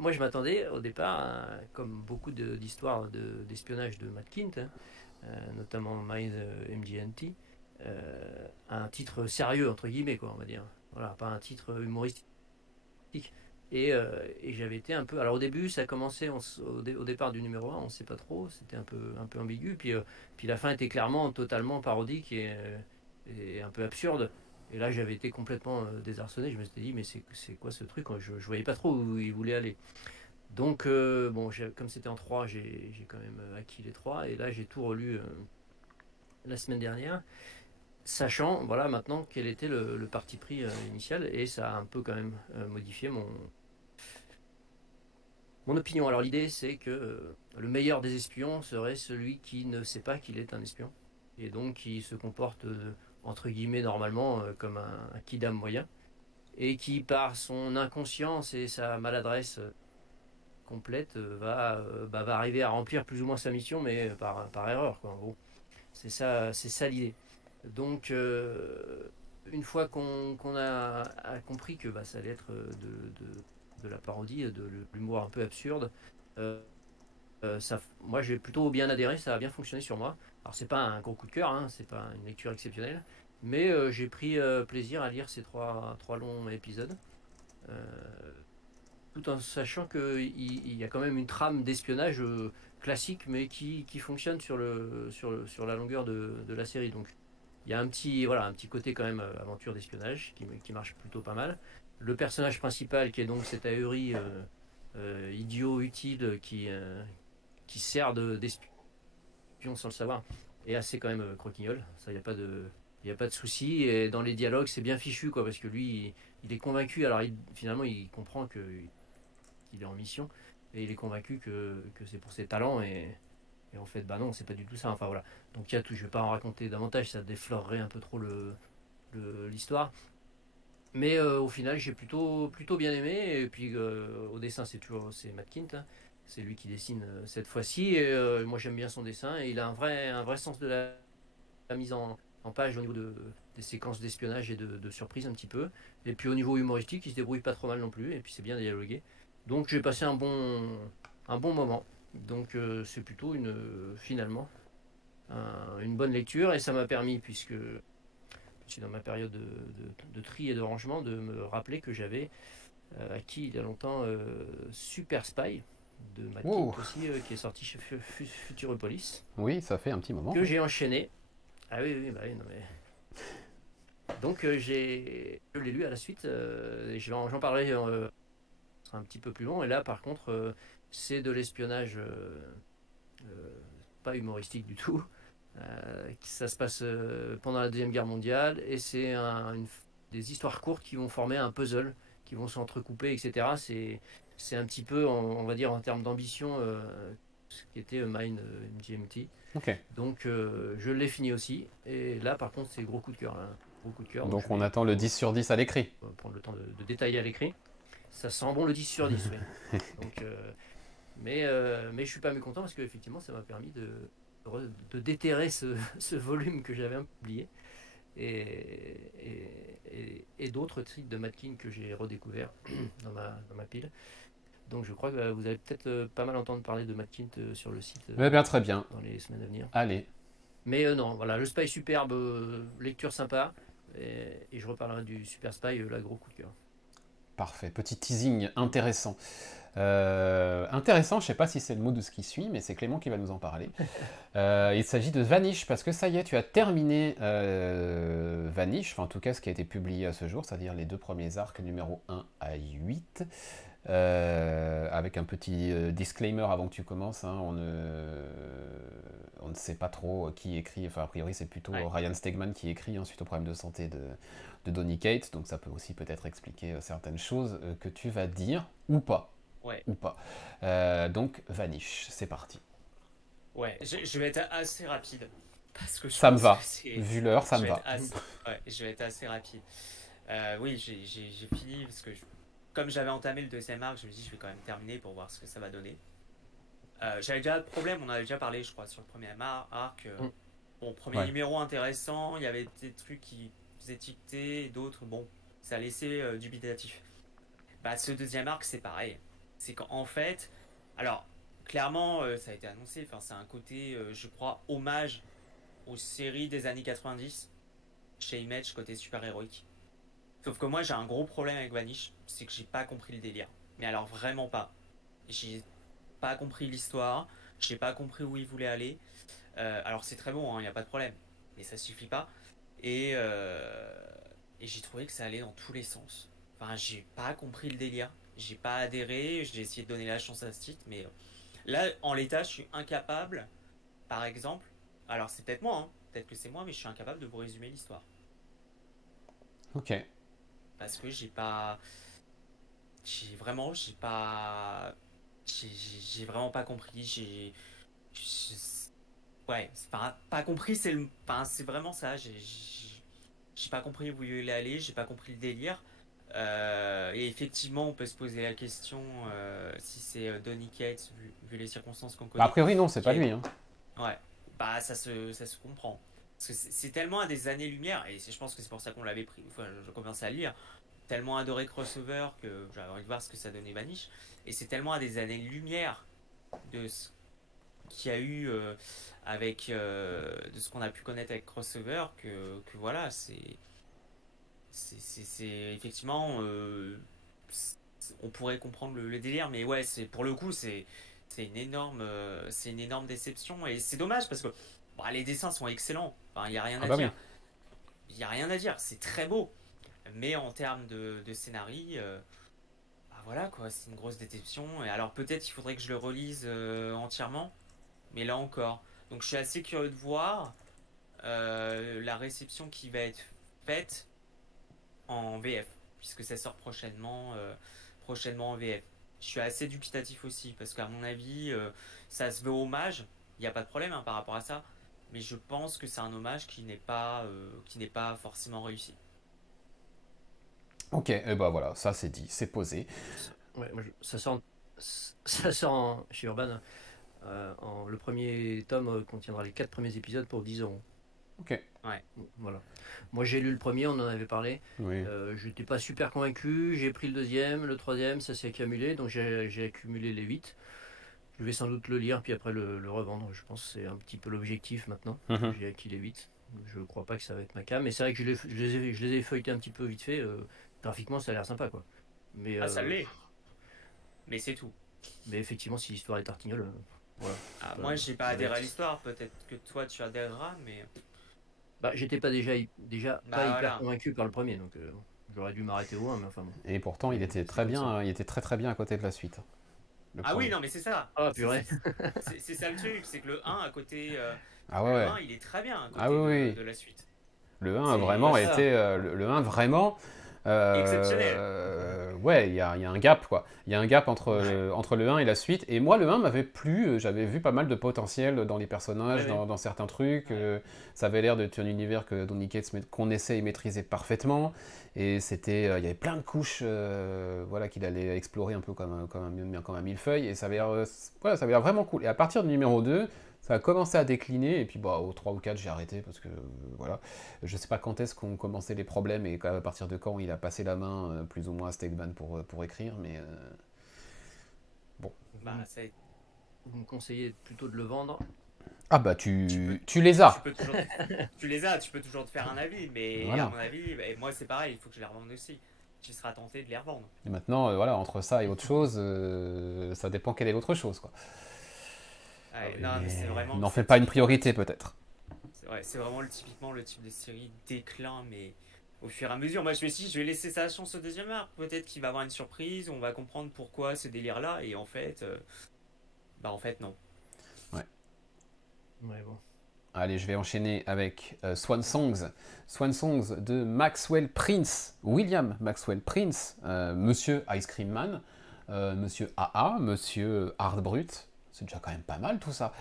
Moi, je m'attendais au départ, comme beaucoup d'histoires d'espionnage de Matt Kindt, notamment Mind MGMT, un titre sérieux entre guillemets, quoi, on va dire. Voilà, pas un titre humoristique. Et j'avais été un peu. Alors au début, ça a commencé au départ du numéro 1, on ne sait pas trop, c'était un peu ambigu. Puis la fin était clairement totalement parodique et un peu absurde. Et là, j'avais été complètement désarçonné. Je me suis dit, mais c'est quoi ce truc? Je ne voyais pas trop où il voulait aller. Donc, comme c'était en 3, j'ai quand même acquis les 3. Et là, j'ai tout relu la semaine dernière, sachant voilà, maintenant quel était le parti pris initial. Et ça a un peu quand même modifié mon opinion. Alors, l'idée, c'est que le meilleur des espions serait celui qui ne sait pas qu'il est un espion. Et donc, qui se comporte... entre guillemets normalement comme un kidam moyen et qui par son inconscience et sa maladresse complète va arriver à remplir plus ou moins sa mission mais par erreur quoi, en gros. C'est ça l'idée. Donc, une fois qu'on a compris que ça allait être de la parodie, de l'humour un peu absurde, moi j'ai plutôt bien adhéré, ça a bien fonctionné sur moi. Alors c'est pas un gros coup de cœur, hein, c'est pas une lecture exceptionnelle, mais j'ai pris plaisir à lire ces trois longs épisodes, tout en sachant qu'il y a quand même une trame d'espionnage classique, mais qui fonctionne sur la longueur de la série. Donc il y a un petit côté quand même aventure d'espionnage qui marche plutôt pas mal. Le personnage principal qui est donc cet ahuri idiot utile qui sert d'espion sans le savoir est assez quand même croquignol. Ça, il n'y a pas de souci. Et dans les dialogues, c'est bien fichu, quoi, parce que lui, il est convaincu. Alors, finalement, il comprend qu'il est en mission et il est convaincu que c'est pour ses talents. Et en fait, non, c'est pas du tout ça. Enfin, voilà. Donc, il y a tout. Je vais pas en raconter davantage, ça déflorerait un peu trop l'histoire. Mais au final, j'ai plutôt bien aimé. Et puis, au dessin, c'est Matt Kindt, hein. C'est lui qui dessine cette fois-ci. Et moi, j'aime bien son dessin. Et il a un vrai sens de la mise en page au niveau des séquences d'espionnage et de surprise un petit peu. Et puis, au niveau humoristique, il se débrouille pas trop mal non plus. Et puis, c'est bien dialogué. Donc, j'ai passé un bon moment. Donc, c'est plutôt finalement une bonne lecture. Et ça m'a permis, puisque je suis dans ma période de tri et de rangement, de me rappeler que j'avais acquis il y a longtemps Super Spy de Matt Kindt aussi, qui est sorti chez Futuropolis. Oui, ça fait un petit moment. Que j'ai enchaîné. Ah oui, non mais... Donc je l'ai lu à la suite, et j'en parlerai sera un petit peu plus long. Et là, par contre, c'est de l'espionnage pas humoristique du tout. Ça se passe pendant la Deuxième Guerre mondiale et c'est des histoires courtes qui vont former un puzzle, qui vont s'entrecouper, etc. C'est un petit peu, on va dire, en termes d'ambition, ce qui était Mine GMT. Okay. Donc je l'ai fini aussi. Et là, par contre, c'est gros coup de cœur. Hein. Gros coup de cœur. Donc on attend le 10 sur 10 à l'écrit. Prendre le temps de détailler à l'écrit. Ça sent bon le 10 sur 10, oui. Donc, mais je suis pas mécontent parce qu'effectivement, ça m'a permis de déterrer ce volume que j'avais oublié et d'autres titres de Matt Kindt que j'ai redécouvert dans ma pile. Donc je crois que vous allez peut-être pas mal entendre parler de Matt Kindt sur le site très bien. Dans les semaines à venir. Allez. Mais non, voilà, le Spy superbe, lecture sympa, et je reparlerai du Super Spy, là, gros coup de cœur. Parfait, petit teasing intéressant. Intéressant, je ne sais pas si c'est le mot de ce qui suit, mais c'est Clément qui va nous en parler. Il s'agit de Vanish, parce que ça y est, tu as terminé Vanish, enfin en tout cas ce qui a été publié à ce jour, c'est-à-dire les 2 premiers arcs numéro 1 à 8. Avec un petit disclaimer avant que tu commences, hein, on ne sait pas trop qui écrit, enfin a priori c'est plutôt Ryan Stegman qui écrit, hein, suite au problème de santé de Donny Cates, donc ça peut aussi peut-être expliquer certaines choses que tu vas dire, ou pas. Ouais. Ou pas. Donc Vanish, c'est parti. Ouais, je vais être assez rapide. Parce que ça me va, vu l'heure, ça me va. Je vais être assez rapide. Oui, j'ai fini parce que comme j'avais entamé le 2e arc, je me dis je vais quand même terminer pour voir ce que ça va donner. J'avais déjà le problème, on en avait déjà parlé je crois sur le 1er arc. Bon, premier numéro intéressant, il y avait des trucs qui faisaient ticter, d'autres, bon, ça laissait dubitatif. Ce 2e arc c'est pareil. C'est qu'en fait, alors clairement ça a été annoncé, c'est un côté je crois hommage aux séries des années 90 chez Image côté super-héroïque. Sauf que moi j'ai un gros problème avec Vanish, c'est que j'ai pas compris le délire. Mais alors vraiment pas. J'ai pas compris l'histoire, j'ai pas compris où il voulait aller. Alors c'est très bon, il n'y a pas de problème, mais ça suffit pas. Et j'ai trouvé que ça allait dans tous les sens. Enfin, j'ai pas compris le délire, j'ai pas adhéré, j'ai essayé de donner la chance à ce titre, mais là en l'état je suis incapable, par exemple, alors c'est peut-être moi, peut-être que c'est moi, mais je suis incapable de vous résumer l'histoire. Ok. Parce que j'ai vraiment pas compris. Ouais, pas compris, c'est vraiment ça. J'ai pas compris où il allait aller, j'ai pas compris le délire. Et effectivement, on peut se poser la question si c'est Donny Cates, vu les circonstances qu'on connaît. A priori, non, c'est pas lui. Hein. Ouais. bah, ça se comprend. Parce que c'est tellement à des années-lumière, et je pense que c'est pour ça qu'on l'avait pris, enfin, je commençais à le lire, tellement adoré Crossover que j'avais envie de voir ce que ça donnait Vanish, et c'est tellement à des années-lumière de ce qu'il y a eu de ce qu'on a pu connaître avec Crossover que voilà, c'est effectivement, on pourrait comprendre le délire, mais ouais, pour le coup, c'est une énorme déception, et c'est dommage parce que bah, les dessins sont excellents. Enfin, il y a rien à dire. Oui. Il y a rien à dire. C'est très beau, mais en termes de scénario, bah voilà quoi, c'est une grosse déception. Et alors peut-être qu'il faudrait que je le relise entièrement, mais là encore. Donc je suis assez curieux de voir la réception qui va être faite en VF, puisque ça sort prochainement en VF. Je suis assez dubitatif aussi, parce qu'à mon avis, ça se veut hommage, il n'y a pas de problème par rapport à ça, mais je pense que c'est un hommage qui n'est pas forcément réussi. Ok, et bah voilà, ça c'est dit, c'est posé. Ouais, ça sort chez Urban. Le premier tome contiendra les 4 premiers épisodes pour 10 €. Ok. Ouais. Voilà. Moi j'ai lu le premier, on en avait parlé. Oui. J'étais pas super convaincu. J'ai pris le deuxième, le troisième, ça s'est accumulé. Donc j'ai accumulé les 8. Je vais sans doute le lire, puis après le revendre. Je pense que c'est un petit peu l'objectif maintenant. J'ai acquis les 8. Je crois pas que ça va être ma cam. Mais c'est vrai que je les ai feuilletés un petit peu vite fait. Graphiquement, ça a l'air sympa, quoi. Mais, ça l'est. Mais c'est tout. Mais effectivement, si l'histoire est tartignole, voilà. Moi, j'ai pas adhéré à l'histoire. Peut-être que toi, tu adhéreras, mais... Bah, j'étais pas déjà pas hyper voilà. convaincu par le premier, donc j'aurais dû m'arrêter au 1, mais enfin bon. Et pourtant, il était très bien, il était très très bien à côté de la suite. Oui, non, mais c'est ça. Ah, purée. C'est ça le truc, c'est que le 1 à côté... Ah ouais, le ouais. 1, il est très bien à côté de la suite. Le 1 a vraiment été... le 1 vraiment... exceptionnel. Ouais, il y a un gap, quoi. Il y a un gap entre le 1 et la suite. Et moi, le 1 m'avait plu. J'avais vu pas mal de potentiel dans les personnages, dans certains trucs. Ça avait l'air d'être un univers que Donny Cates connaissait et maîtrisait parfaitement. Et c'était, il y avait plein de couches voilà, qu'il allait explorer un peu comme un millefeuille. Et ça avait l'air vraiment cool. Et à partir du numéro 2... ça a commencé à décliner, et puis bah, au 3 ou 4, j'ai arrêté, parce que voilà. Je sais pas quand est-ce qu'ont commencé les problèmes, et à partir de quand il a passé la main, plus ou moins à Stegman pour écrire, mais bon. Bah, vous me conseillez plutôt de le vendre. Ah bah tu les as. Tu les as, tu peux toujours te faire un avis, mais voilà. À mon avis, moi c'est pareil, il faut que je les revende aussi. Tu seras tenté de les revendre. Et maintenant, voilà, entre ça et autre chose, ça dépend quelle est l'autre chose, quoi. Non, mais c'est vraiment... n'en fais pas une priorité, peut-être. C'est vraiment typiquement le type de série déclin, mais au fur et à mesure. Moi, je me suis dit, je vais laisser sa chance au deuxième arc. Peut-être qu'il va avoir une surprise, on va comprendre pourquoi ce délire-là, et en fait, non. Ouais. Ouais, bon. Allez, je vais enchaîner avec Swan Songs. Swan Songs de Maxwell Prince, William Maxwell Prince, Monsieur Ice Cream Man, Monsieur AA, Monsieur Hard Brut. C'est déjà quand même pas mal tout ça.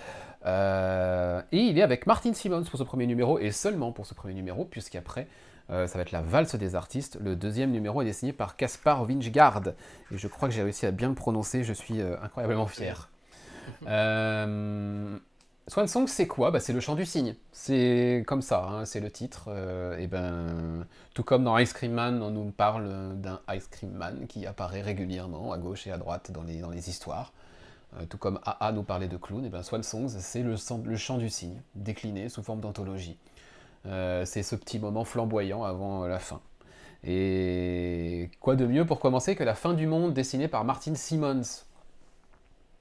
Et il est avec Martin Simmons pour ce premier numéro, et seulement pour ce premier numéro, puisqu'après, ça va être la valse des artistes. Le deuxième numéro est dessiné par Caspar Wijngaard. Et je crois que j'ai réussi à bien le prononcer, je suis incroyablement fier. Swan Song, c'est quoi ? C'est le chant du cygne. C'est comme ça, hein, c'est le titre. Et tout comme dans Ice Cream Man, on nous parle d'un Ice Cream Man qui apparaît régulièrement à gauche et à droite dans les histoires. Tout comme AA nous parlait de clown, et Swan Songs, c'est le chant du cygne, décliné sous forme d'anthologie. C'est ce petit moment flamboyant avant la fin. Et quoi de mieux pour commencer que la fin du monde dessinée par Martin Simmons ?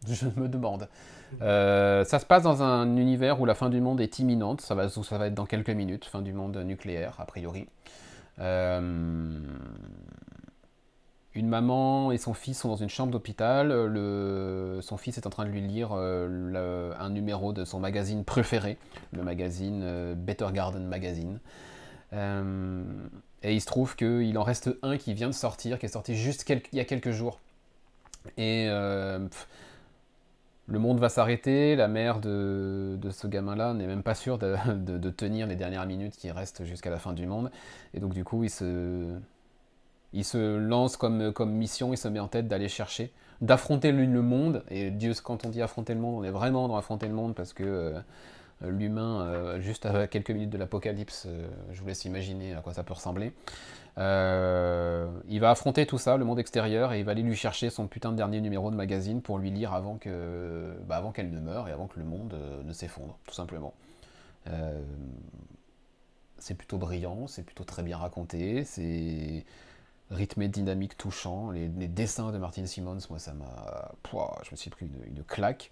Je me demande. Ça se passe dans un univers où la fin du monde est imminente, ça va être dans quelques minutes, fin du monde nucléaire, a priori. Une maman et son fils sont dans une chambre d'hôpital. Son fils est en train de lui lire un numéro de son magazine préféré, le magazine Better Garden Magazine. Et il se trouve qu'il en reste un qui vient de sortir, qui est sorti juste il y a quelques jours. Et le monde va s'arrêter. La mère de ce gamin-là n'est même pas sûre de tenir les dernières minutes qui restent jusqu'à la fin du monde. Et donc du coup, il se lance comme mission, il se met en tête d'aller chercher, d'affronter le monde. Et Dieu, quand on dit affronter le monde, on est vraiment dans affronter le monde, parce que l'humain juste à quelques minutes de l'apocalypse. Je vous laisse imaginer à quoi ça peut ressembler. Il va affronter tout ça, le monde extérieur, et il va aller lui chercher son putain de dernier numéro de magazine pour lui lire avant qu'elle ne meure et avant que le monde ne s'effondre, tout simplement. C'est plutôt brillant, c'est plutôt très bien raconté, c'est rythmé, dynamique, touchant. Les dessins de Martin Simmons, moi ça m'a... je me suis pris une claque.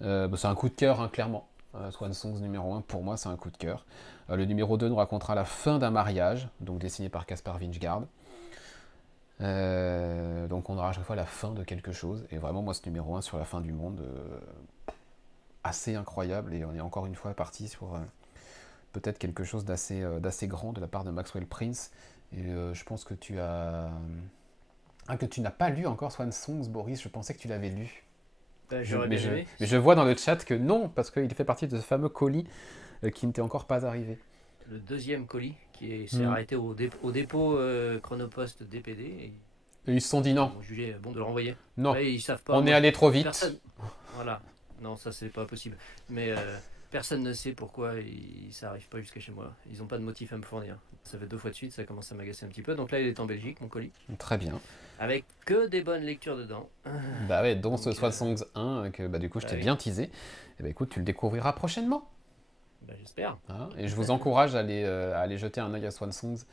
C'est un coup de cœur, hein, clairement. Swan Songs numéro 1, pour moi, c'est un coup de cœur. Le numéro 2 nous racontera la fin d'un mariage, donc dessiné par Caspar Wijngaard. Donc on aura à chaque fois la fin de quelque chose. Et vraiment, moi, ce numéro 1 sur la fin du monde, assez incroyable. Et on est encore une fois parti sur peut-être quelque chose d'assez grand de la part de Maxwell Prince. Et je pense que tu as... que tu n'as pas lu encore Swan Songs, Boris. Je pensais que tu l'avais lu. Mais je vois dans le chat que non, parce qu'il fait partie de ce fameux colis qui ne t'est encore pas arrivé. Le deuxième colis qui s'est arrêté au dépôt Chronopost DPD. Et ils se sont dit non. Ils ont jugé bon de le renvoyer. Non, ouais, ils savent pas, on est allé trop vite. Voilà, non, ça c'est pas possible. Mais personne ne sait pourquoi ça n'arrive pas jusqu'à chez moi. Ils n'ont pas de motif à me fournir. Ça fait 2 fois de suite, ça commence à m'agacer un petit peu. Donc là, il est en Belgique, mon colis. Très bien. Avec que des bonnes lectures dedans. Bah ouais, dont ce Swan Songs 1 que du coup je t'ai bien teasé. Et écoute, tu le découvriras prochainement. J'espère. Et je vous encourage à aller jeter un œil à Swan Songs.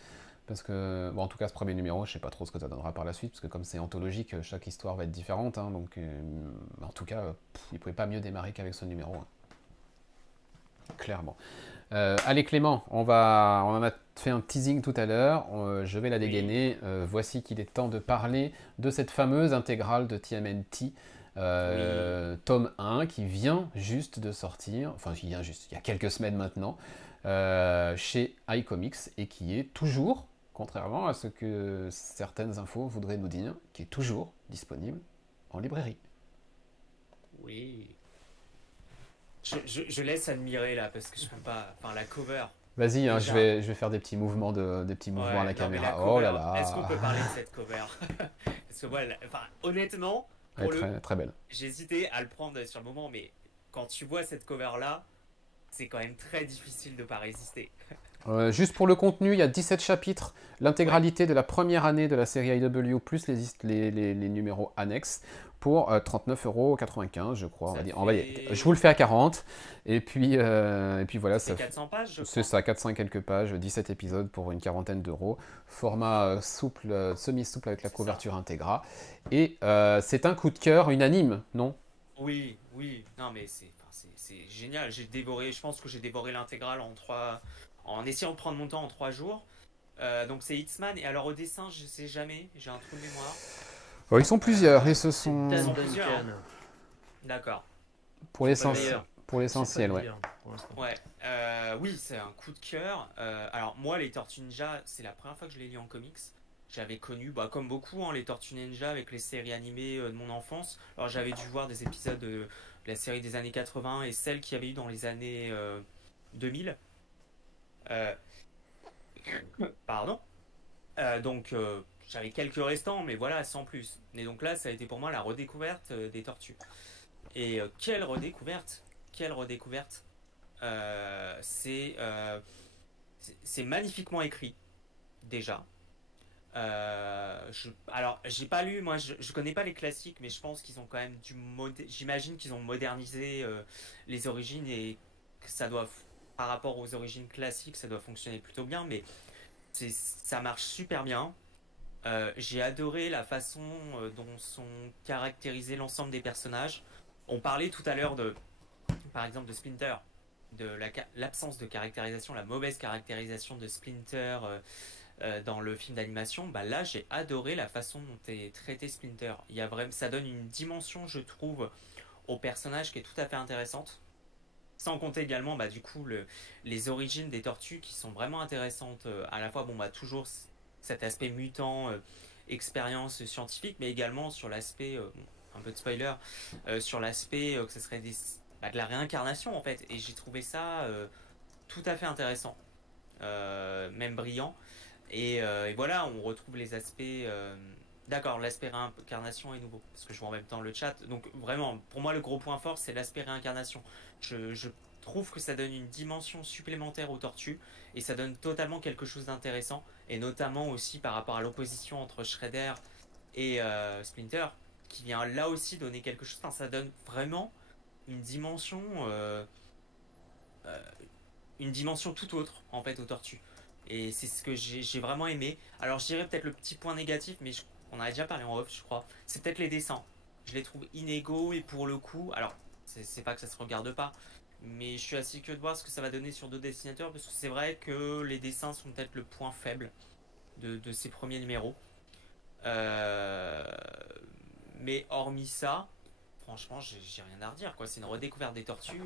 Parce que, en tout cas, ce premier numéro, je sais pas trop ce que ça donnera par la suite. Parce que comme c'est anthologique, chaque histoire va être différente. Donc, en tout cas, il ne pouvait pas mieux démarrer qu'avec ce numéro 1. Clairement. Allez Clément, on en a fait un teasing tout à l'heure, je vais la dégainer. Voici qu'il est temps de parler de cette fameuse intégrale de TMNT, tome 1, qui vient juste de sortir, il y a quelques semaines maintenant, chez iComics, et qui est toujours, contrairement à ce que certaines infos voudraient nous dire, qui est toujours disponible en librairie. Oui. Je laisse admirer là parce que je peux pas. Enfin, la cover. Vas-y, je vais faire des petits mouvements à la caméra. Cover, oh là là. Est-ce qu'on peut parler de cette cover? Parce que voilà, honnêtement, très belle. J'ai hésité à le prendre sur le moment, mais quand tu vois cette cover là, c'est quand même très difficile de pas résister. Juste pour le contenu, il y a 17 chapitres, l'intégralité de la première année de la série IW, plus les numéros annexes, pour 39,95 €, je crois. Je vous le fais à 40. Et puis voilà. C'est 400 pages, je crois. C'est ça, 400 et quelques pages, 17 épisodes pour une quarantaine d'euros. Format souple, semi-souple avec la couverture Integra. Et c'est un coup de cœur unanime, non? Oui. Non, mais c'est génial. Je pense que j'ai dévoré l'intégrale en essayant de prendre mon temps en 3 jours. Donc c'est Hitzman. Et alors au dessin, je sais jamais, j'ai un trou de mémoire. Ils sont plusieurs et ce sont... Ils sont plusieurs. D'accord. Pour l'essentiel, ouais. Oui, c'est un coup de cœur. Alors moi, les Tortues Ninja, c'est la première fois que je les lis en comics. J'avais connu, comme beaucoup, les Tortues Ninja avec les séries animées de mon enfance. Alors j'avais dû voir des épisodes de la série des années 80 et celles qu'il y avait eu dans les années 2000. Pardon. Donc j'avais quelques restants, mais voilà, sans plus. Et donc là, ça a été pour moi la redécouverte des Tortues. Et quelle redécouverte! C'est magnifiquement écrit, déjà. Alors, j'ai pas lu, moi, je connais pas les classiques, mais je pense qu'ils ont quand même j'imagine qu'ils ont modernisé les origines et que ça doit, par rapport aux origines classiques, ça doit fonctionner plutôt bien, mais ça marche super bien. J'ai adoré la façon dont sont caractérisés l'ensemble des personnages. On parlait tout à l'heure par exemple, de Splinter, de l'absence de caractérisation, la mauvaise caractérisation de Splinter dans le film d'animation. Là, j'ai adoré la façon dont est traité Splinter. Ça donne une dimension, je trouve, au personnage qui est tout à fait intéressante. Sans compter également, du coup, les origines des tortues qui sont vraiment intéressantes. À la fois, toujours cet aspect mutant, expérience scientifique, mais également sur l'aspect, un peu de spoiler, sur l'aspect que ce serait de la réincarnation en fait. Et j'ai trouvé ça tout à fait intéressant, même brillant. Et voilà, on retrouve les aspects... D'accord, l'aspect réincarnation est nouveau, parce que je vois en même temps le chat. Donc vraiment, pour moi, le gros point fort, c'est l'aspect réincarnation. Je trouve que ça donne une dimension supplémentaire aux tortues et ça donne totalement quelque chose d'intéressant, et notamment aussi par rapport à l'opposition entre Shredder et Splinter, qui vient là aussi donner quelque chose. Enfin, ça donne vraiment une dimension tout autre en fait aux tortues, et c'est ce que j'ai vraiment aimé. Alors je dirais peut-être le petit point négatif, mais on en a déjà parlé en off je crois, c'est peut-être les dessins. Je les trouve inégaux, et pour le coup, alors c'est pas que ça se regarde pas, mais je suis assez curieux de voir ce que ça va donner sur d'autres dessinateurs, parce que c'est vrai que les dessins sont peut-être le point faible de ces premiers numéros. Euh, mais hormis ça, franchement, j'ai rien à redire, quoi. C'est une redécouverte des tortues,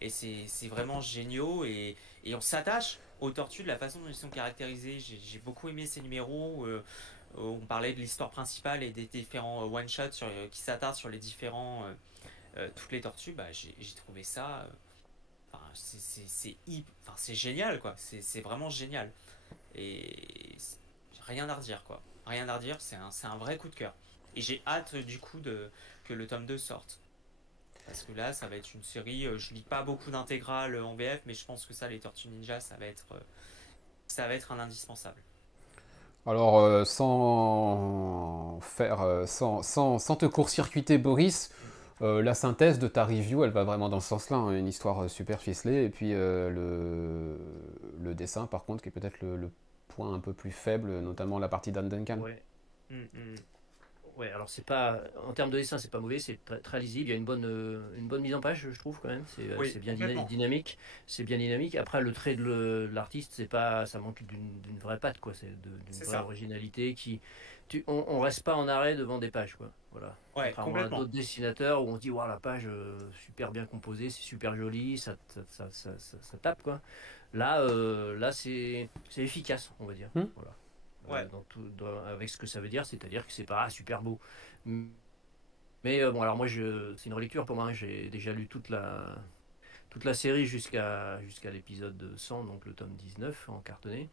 et c'est vraiment géniaux, et on s'attache aux tortues de la façon dont ils sont caractérisés. J'ai beaucoup aimé ces numéros où on parlait de l'histoire principale et des différents one-shots qui s'attardent sur les différents toutes les tortues. Bah, j'ai trouvé ça. Enfin, c'est génial, quoi. C'est vraiment génial. Et rien à redire, quoi. Rien à redire, c'est un vrai coup de cœur. Et j'ai hâte, du coup, que le tome 2 sorte. Parce que là, ça va être une série. Je lis pas beaucoup d'intégrales en VF, mais je pense que ça, les Tortues Ninja, ça va être un indispensable. Alors, sans te court-circuiter, Boris, la synthèse de ta review, elle va vraiment dans ce sens-là, hein, une histoire super ficelée, et puis le dessin, par contre, qui est peut-être le point un peu plus faible, notamment la partie d'Anne Duncan. Ouais. Ouais, alors c'est pas en termes de dessin, c'est pas mauvais, c'est très lisible. Il y a une bonne mise en page, je trouve quand même. Oui, C'est bien complètement. dynamique, c'est bien dynamique. Après, le trait de l'artiste, c'est pas, ça manque d'une vraie patte, quoi. C'est d'une C'est vraie ça. originalité on reste pas en arrêt devant des pages, quoi. Voilà. Ouais, Contrairement à complètement. d'autres dessinateurs où on se dit, waouh, la page super bien composée, c'est super joli, ça tape, quoi. Là, c'est efficace, on va dire. Hmm. Voilà. Ouais. Avec ce que ça veut dire, c'est-à-dire que c'est pas super beau. Mais bon, alors moi, c'est une relecture pour moi, hein. J'ai déjà lu toute la série jusqu'à l'épisode 100, donc le tome 19 en cartonné.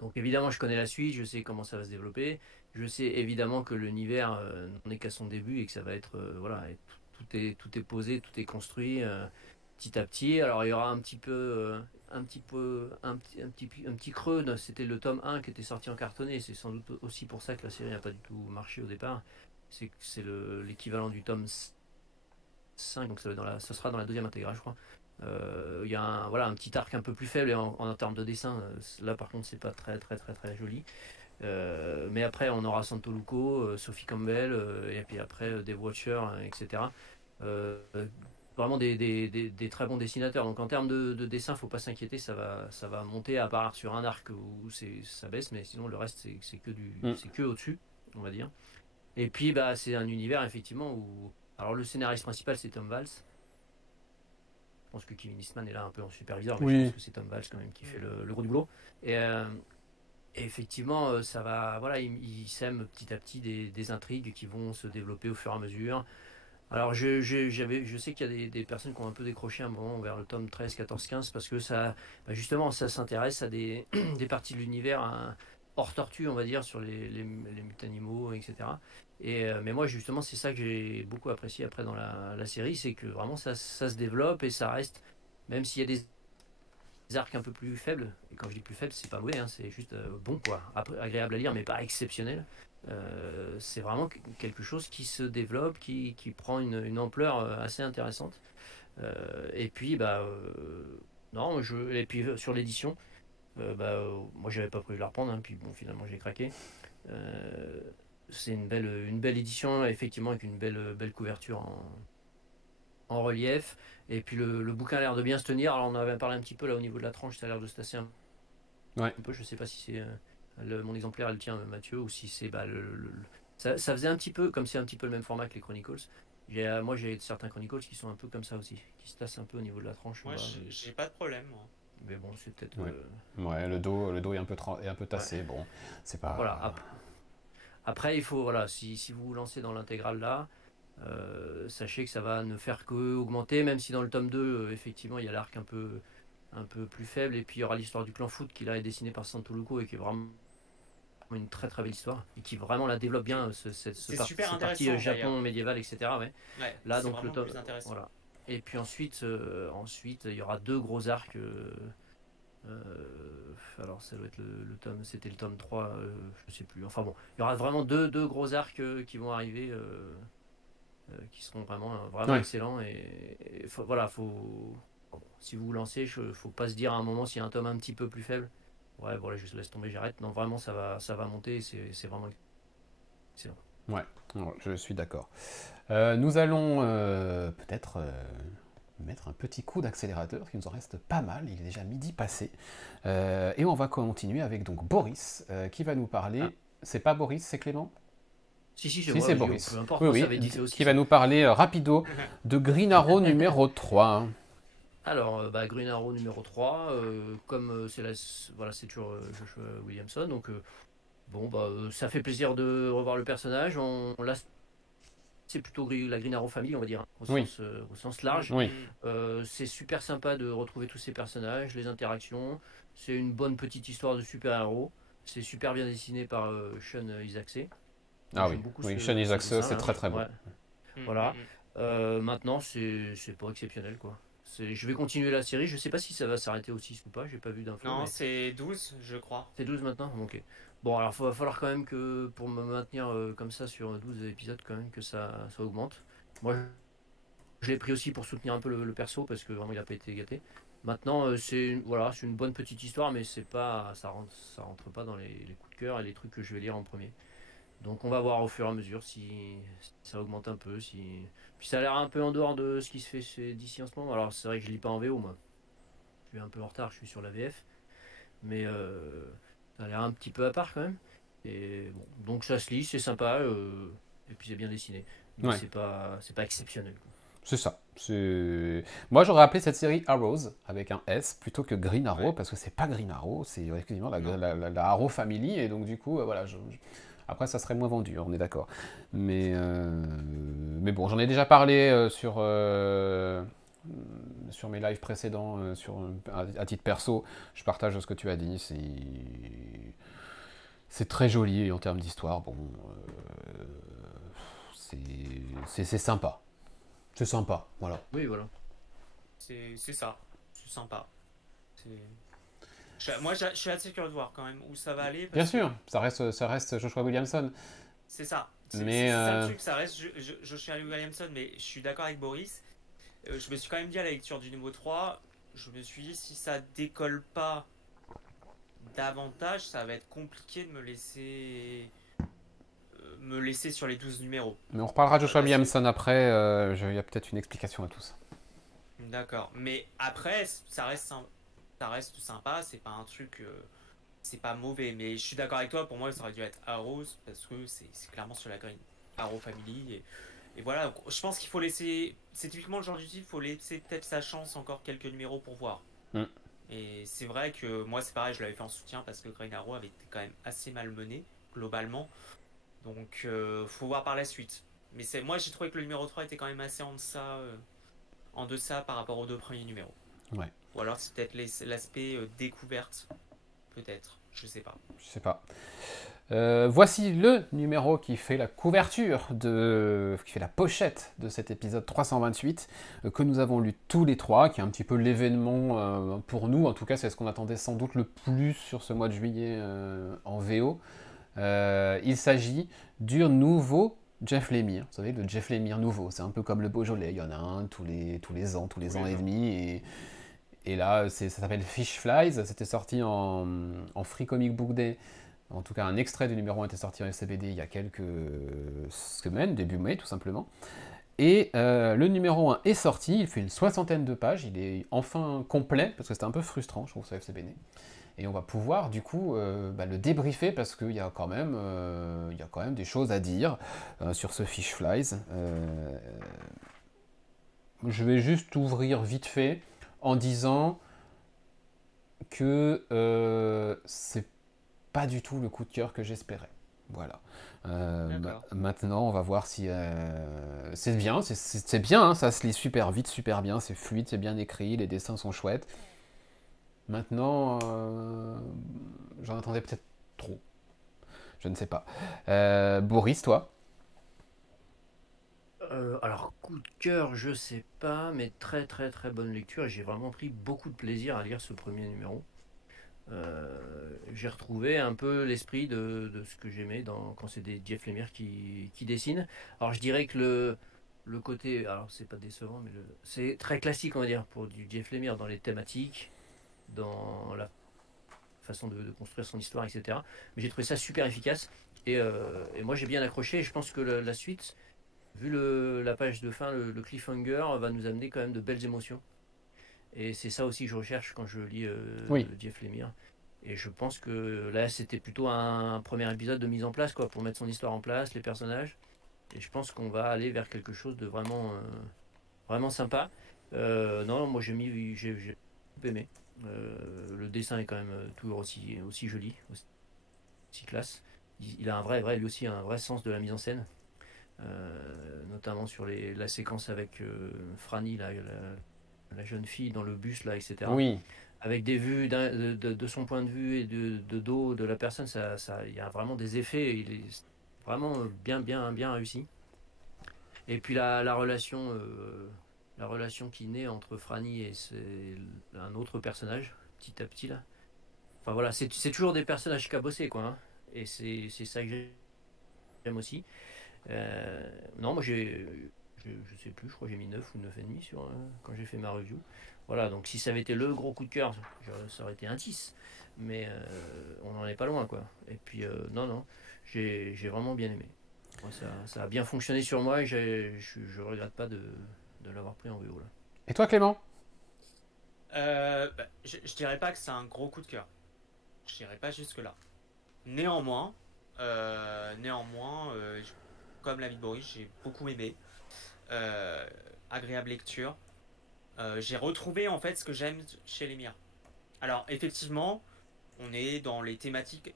Donc évidemment, je connais la suite, je sais comment ça va se développer. Je sais évidemment que l'univers n'en est qu'à son début et que ça va être, voilà, et tout est posé, tout est construit petit à petit. Alors il y aura un petit creux. C'était le tome 1 qui était sorti en cartonné. C'est sans doute aussi pour ça que la série n'a pas du tout marché au départ. C'est l'équivalent du tome 5, donc ça sera dans la deuxième intégrale, je crois. Il y a voilà, un petit arc un peu plus faible et en termes de dessin. Là, par contre, c'est pas très, très, très, très joli. Mais après, on aura Santoluco, Sophie Campbell, et puis après Dave Watcher, etc. Euh, Vraiment des très bons dessinateurs. Donc en termes de dessin, faut pas s'inquiéter, ça va monter à part sur un arc où ça baisse, mais sinon le reste c'est que au-dessus, on va dire. Et puis bah c'est un univers effectivement où alors le scénariste principal c'est Tom Valls. Je pense que Kevin Eastman est là un peu en superviseur, mais je pense Oui. que c'est Tom Valls quand même qui fait le gros du boulot. Et effectivement, ça va, voilà, il sème petit à petit des intrigues qui vont se développer au fur et à mesure. Alors, je sais qu'il y a des personnes qui ont un peu décroché un moment vers le tome 13, 14, 15, parce que ça, bah justement, ça s'intéresse à des parties de l'univers hors tortue, on va dire, sur les mutanimaux, etc. Mais moi, justement, c'est ça que j'ai beaucoup apprécié après dans la série, c'est que vraiment ça se développe et ça reste, même s'il y a des arcs un peu plus faibles, et quand je dis plus faible, c'est pas mauvais, hein, c'est juste bon, quoi, agréable à lire, mais pas exceptionnel. C'est vraiment quelque chose qui se développe, qui prend une ampleur assez intéressante. Et puis, bah, non, et puis sur l'édition, moi j'avais pas prévu de la reprendre, hein, puis bon, finalement j'ai craqué. Euh, c'est une belle édition, effectivement, avec une belle couverture en relief. Et puis le bouquin a l'air de bien se tenir. Alors on avait parlé un petit peu là au niveau de la tranche, ça a l'air de se tasser Ouais. un peu. Je sais pas si c'est mon exemplaire, elle tient Mathieu, ou si c'est bah, ça faisait un petit peu comme c'est un petit peu le même format que les Chronicles. Moi j'ai certains Chronicles qui sont un peu comme ça aussi, qui se tassent un peu au niveau de la tranche. Moi, Voilà. j'ai pas de problème, moi. Mais bon, c'est peut-être. Ouais. Ouais, le dos est un peu Ouais. tassé. Bon, c'est pas. Voilà. Après, il faut, voilà, si vous vous lancez dans l'intégrale là, sachez que ça va ne faire que augmenter, même si dans le tome 2, effectivement, il y a l'arc un peu plus faible, et puis il y aura l'histoire du clan foot qui là est dessinée par Santoluco et qui est vraiment une très très belle histoire, et qui vraiment la développe bien, C'est super cette partie intéressant, d'ailleurs. Japon médiéval, etc. Ouais. Ouais, Là, c'est donc le vraiment le tome, plus intéressant. voilà. Et puis ensuite, il y aura 2 gros arcs. Alors ça doit être le tome, c'était le tome 3, je sais plus. Enfin bon, il y aura vraiment deux gros arcs qui vont arriver, qui seront vraiment excellents. Et voilà, si vous vous lancez, faut pas se dire à un moment s'il y a un tome un petit peu plus faible. Ouais, voilà, je laisse tomber, j'arrête. Non, vraiment, ça va monter, c'est vraiment excellent. Ouais, je suis d'accord. Nous allons peut-être mettre un petit coup d'accélérateur, parce qu'il nous en reste pas mal, il est déjà midi passé. Et on va continuer avec donc Boris, qui va nous parler... Ah. C'est pas Boris, c'est Clément ? Si, c'est Boris. Peu importe, oui, qui va nous parler rapido de Green Arrow numéro 3. Alors, Green Arrow numéro 3, comme c'est toujours Joshua Williamson, donc ça fait plaisir de revoir le personnage. Là, c'est plutôt la Green Arrow Family, on va dire, au sens large. Oui. C'est super sympa de retrouver tous ces personnages, les interactions. C'est une bonne petite histoire de super-héros. C'est super bien dessiné par Sean Izaakse. Ah oui, Sean Izaakse, c'est très très bon. Ouais. Voilà. Maintenant, c'est pas exceptionnel, quoi. Je vais continuer la série, je sais pas si ça va s'arrêter au 6 ou pas, j'ai pas vu d'infos. Non, c'est 12, je crois. C'est 12 maintenant ? Ok. Bon, alors il va falloir quand même que, pour me maintenir comme ça sur 12 épisodes, quand même que ça augmente. Moi, je l'ai pris aussi pour soutenir un peu le perso, parce que vraiment il a pas été gâté. Maintenant, c'est une bonne petite histoire, mais ça rentre pas dans les coups de cœur et les trucs que je vais lire en premier. Donc on va voir au fur et à mesure si ça augmente un peu. Puis ça a l'air un peu en dehors de ce qui se fait chez DC en ce moment. Alors c'est vrai que je lis pas en VO, moi. Je suis un peu en retard, je suis sur la VF. Mais ça a l'air un petit peu à part quand même. Et bon, donc ça se lit, c'est sympa. Et puis c'est bien dessiné. Mais c'est pas exceptionnel, quoi. C'est ça. Moi, j'aurais appelé cette série Arrows avec un S plutôt que Green Arrow, parce que c'est pas Green Arrow, c'est effectivement la Arrow Family, et donc du coup, voilà. Après, ça serait moins vendu, on est d'accord. Mais bon, j'en ai déjà parlé sur mes lives précédents, à titre perso. Je partage ce que tu as dit. C'est très joli en termes d'histoire. Bon, c'est sympa. C'est sympa, voilà. Oui, voilà. C'est ça, c'est sympa. Moi, je suis assez curieux de voir quand même où ça va aller. Bien sûr, ça reste Joshua Williamson. C'est ça. Mais c'est ça le truc, ça reste Joshua Williamson, mais je suis d'accord avec Boris. Je me suis quand même dit à la lecture du numéro 3, je me suis dit si ça décolle pas davantage, ça va être compliqué de me laisser sur les 12 numéros. Mais on reparlera de Joshua Williamson après, il y a peut-être une explication à tout ça. D'accord, mais après, ça reste sympa, c'est pas un truc, c'est pas mauvais, mais je suis d'accord avec toi, pour moi ça aurait dû être Arrows, parce que c'est clairement sur la Green Arrow Family, et voilà, donc, je pense qu'il faut laisser, c'est typiquement le genre du titre, il faut laisser peut-être sa chance encore quelques numéros pour voir. Et c'est vrai que moi c'est pareil, je l'avais fait en soutien parce que Green Arrow avait été quand même assez mal mené, globalement, donc faut voir par la suite. Mais moi j'ai trouvé que le numéro 3 était quand même assez en deçà par rapport aux 2 premiers numéros. Ouais. Ou alors c'est peut-être l'aspect découverte, peut-être, je sais pas. Je sais pas. Voici le numéro qui fait la couverture, qui fait la pochette de cet épisode 328, que nous avons lu tous les trois, qui est un petit peu l'événement pour nous, en tout cas c'est ce qu'on attendait sans doute le plus sur ce mois de juillet en VO. Il s'agit du nouveau Jeff Lemire, vous savez, le Jeff Lemire nouveau, c'est un peu comme le Beaujolais, il y en a un tous les ans et demi, et là ça s'appelle Fish Flies, c'était sorti en Free Comic Book Day. En tout cas, un extrait du numéro 1 était sorti en FCBD il y a quelques semaines, début mai tout simplement. Et le numéro 1 est sorti, il fait une 60aine de pages, il est enfin complet, parce que c'était un peu frustrant, je trouve, ça FCBD. Et on va pouvoir du coup le débriefer, parce qu'il y a quand même des choses à dire sur ce Fish Flies. Je vais juste ouvrir vite fait en disant que c'est pas du tout le coup de cœur que j'espérais. Voilà. Maintenant, on va voir si... c'est bien, c'est bien, hein, ça se lit super vite, super bien, c'est fluide, c'est bien écrit, les dessins sont chouettes. Maintenant, j'en attendais peut-être trop. Je ne sais pas. Boris, toi ? Alors, coup de cœur, je sais pas, mais très très très bonne lecture. Et j'ai vraiment pris beaucoup de plaisir à lire ce premier numéro. J'ai retrouvé un peu l'esprit de ce que j'aimais quand c'est des Jeff Lemire qui dessinent. Alors, je dirais que le côté, alors c'est pas décevant, mais c'est très classique, on va dire, pour du Jeff Lemire dans les thématiques, dans la façon de construire son histoire, etc. Mais j'ai trouvé ça super efficace. Et moi, j'ai bien accroché. Et je pense que la suite, vu la page de fin, le cliffhanger, va nous amener quand même de belles émotions. Et c'est ça aussi que je recherche quand je lis Oui. Jeff Lemire. Et je pense que là, c'était plutôt un premier épisode de mise en place, quoi, pour mettre son histoire en place, les personnages. Et je pense qu'on va aller vers quelque chose de vraiment sympa. Non, moi j'ai beaucoup aimé. Le dessin est quand même toujours aussi joli, aussi classe. Il a lui aussi, un vrai sens de la mise en scène. Notamment sur la séquence avec Franny, la jeune fille dans le bus, là, etc. Oui. Avec des vues de son point de vue et de dos de la personne, il y a vraiment des effets. Il est vraiment bien réussi. Et puis la relation qui naît entre Franny et un autre personnage, petit à petit là. Enfin voilà, c'est toujours des personnages cabossés, quoi. Hein. Et c'est ça que j'aime aussi. Non, moi je sais plus, je crois que j'ai mis 9 ou 9,5 quand j'ai fait ma review. Voilà, donc si ça avait été le gros coup de cœur, ça aurait été un 10. Mais on n'en est pas loin, quoi. Et puis, non, j'ai vraiment bien aimé. Moi, ça a bien fonctionné sur moi et je regrette pas de l'avoir pris en VO, là. Et toi, Clément? Je dirais pas que c'est un gros coup de cœur. Je dirais pas jusque-là. Néanmoins, comme la vie de Boris, j'ai beaucoup aimé. Agréable lecture. J'ai retrouvé en fait ce que j'aime chez Lemire. Alors effectivement, on est dans les thématiques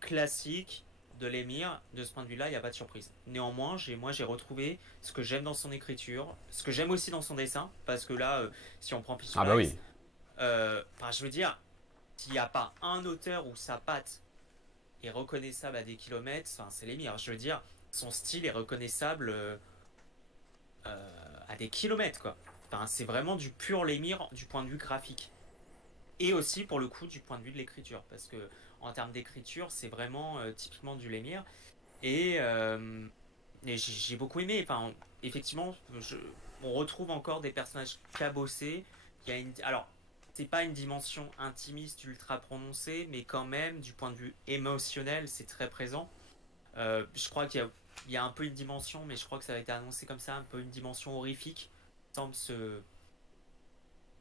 classiques de Lemire. De ce point de vue-là, il n'y a pas de surprise. Néanmoins, j'ai retrouvé ce que j'aime dans son écriture, ce que j'aime aussi dans son dessin, parce que là, si on prend Peach Ah bah oui. je veux dire, s'il n'y a pas un auteur où sa patte est reconnaissable à des kilomètres, c'est Lemire. Je veux dire, son style est reconnaissable à des kilomètres, quoi. C'est vraiment du pur Lemire du point de vue graphique. Et aussi, pour le coup, du point de vue de l'écriture. Parce que, en termes d'écriture, c'est vraiment typiquement du Lemire. Et, j'ai beaucoup aimé. Effectivement, on retrouve encore des personnages cabossés. Alors, c'est pas une dimension intimiste ultra prononcée, mais quand même, du point de vue émotionnel, c'est très présent. Je crois qu'il y a un peu une dimension, mais je crois que ça a été annoncé comme ça, un peu une dimension horrifique, semble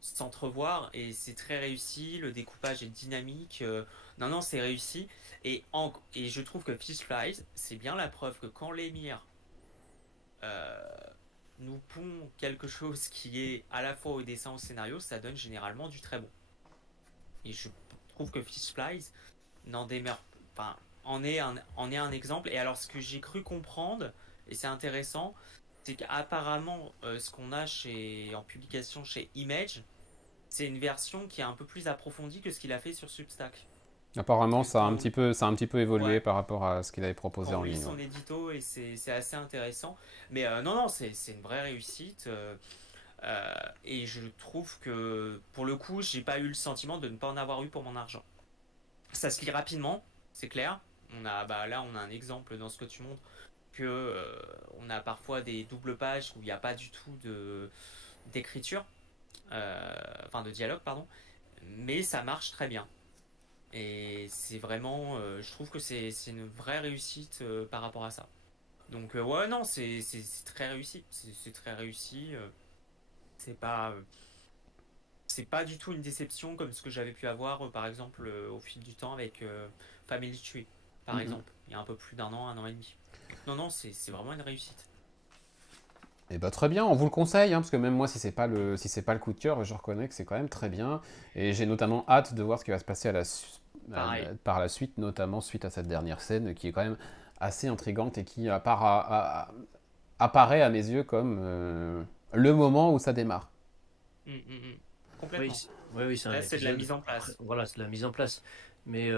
s'entrevoir, et c'est très réussi. Le découpage est dynamique. Non, c'est réussi. Et je trouve que Fish Flies, c'est bien la preuve que quand Lemire nous pond quelque chose qui est à la fois au dessin, au scénario, ça donne généralement du très bon. Et je trouve que Fish Flies n'en demeure pas. En est un exemple. Et alors, ce que j'ai cru comprendre, et c'est intéressant, c'est qu'apparemment, ce qu'on a en publication chez Image, c'est une version qui est un peu plus approfondie que ce qu'il a fait sur Substack. Apparemment, ça a un petit peu évolué Ouais, par rapport à ce qu'il avait proposé quand en on lit ligne. son édito, et c'est assez intéressant. Mais non, c'est une vraie réussite. Et je trouve que, pour le coup, j'ai pas eu le sentiment de ne pas en avoir eu pour mon argent. Ça se lit rapidement, c'est clair. Là, on a un exemple dans ce que tu montres que on a parfois des doubles pages où il n'y a pas du tout d'écriture, de dialogue, pardon. Mais ça marche très bien. Et c'est vraiment, je trouve que c'est une vraie réussite par rapport à ça. Donc ouais, non, c'est très réussi. C'est très réussi. C'est pas du tout une déception comme ce que j'avais pu avoir par exemple au fil du temps avec Family Tree par exemple, il y a un peu plus d'un an et demi. Non, c'est vraiment une réussite. Et bah très bien, on vous le conseille, hein, parce que même moi, si c'est pas le coup de cœur, je reconnais que c'est quand même très bien. Et j'ai notamment hâte de voir ce qui va se passer par la suite, notamment suite à cette dernière scène, qui est quand même assez intrigante et qui apparaît à mes yeux comme le moment où ça démarre. Complètement. Oui, c'est un Là, c'est de la épisode. mise en place. Voilà, c'est de la mise en place. Mais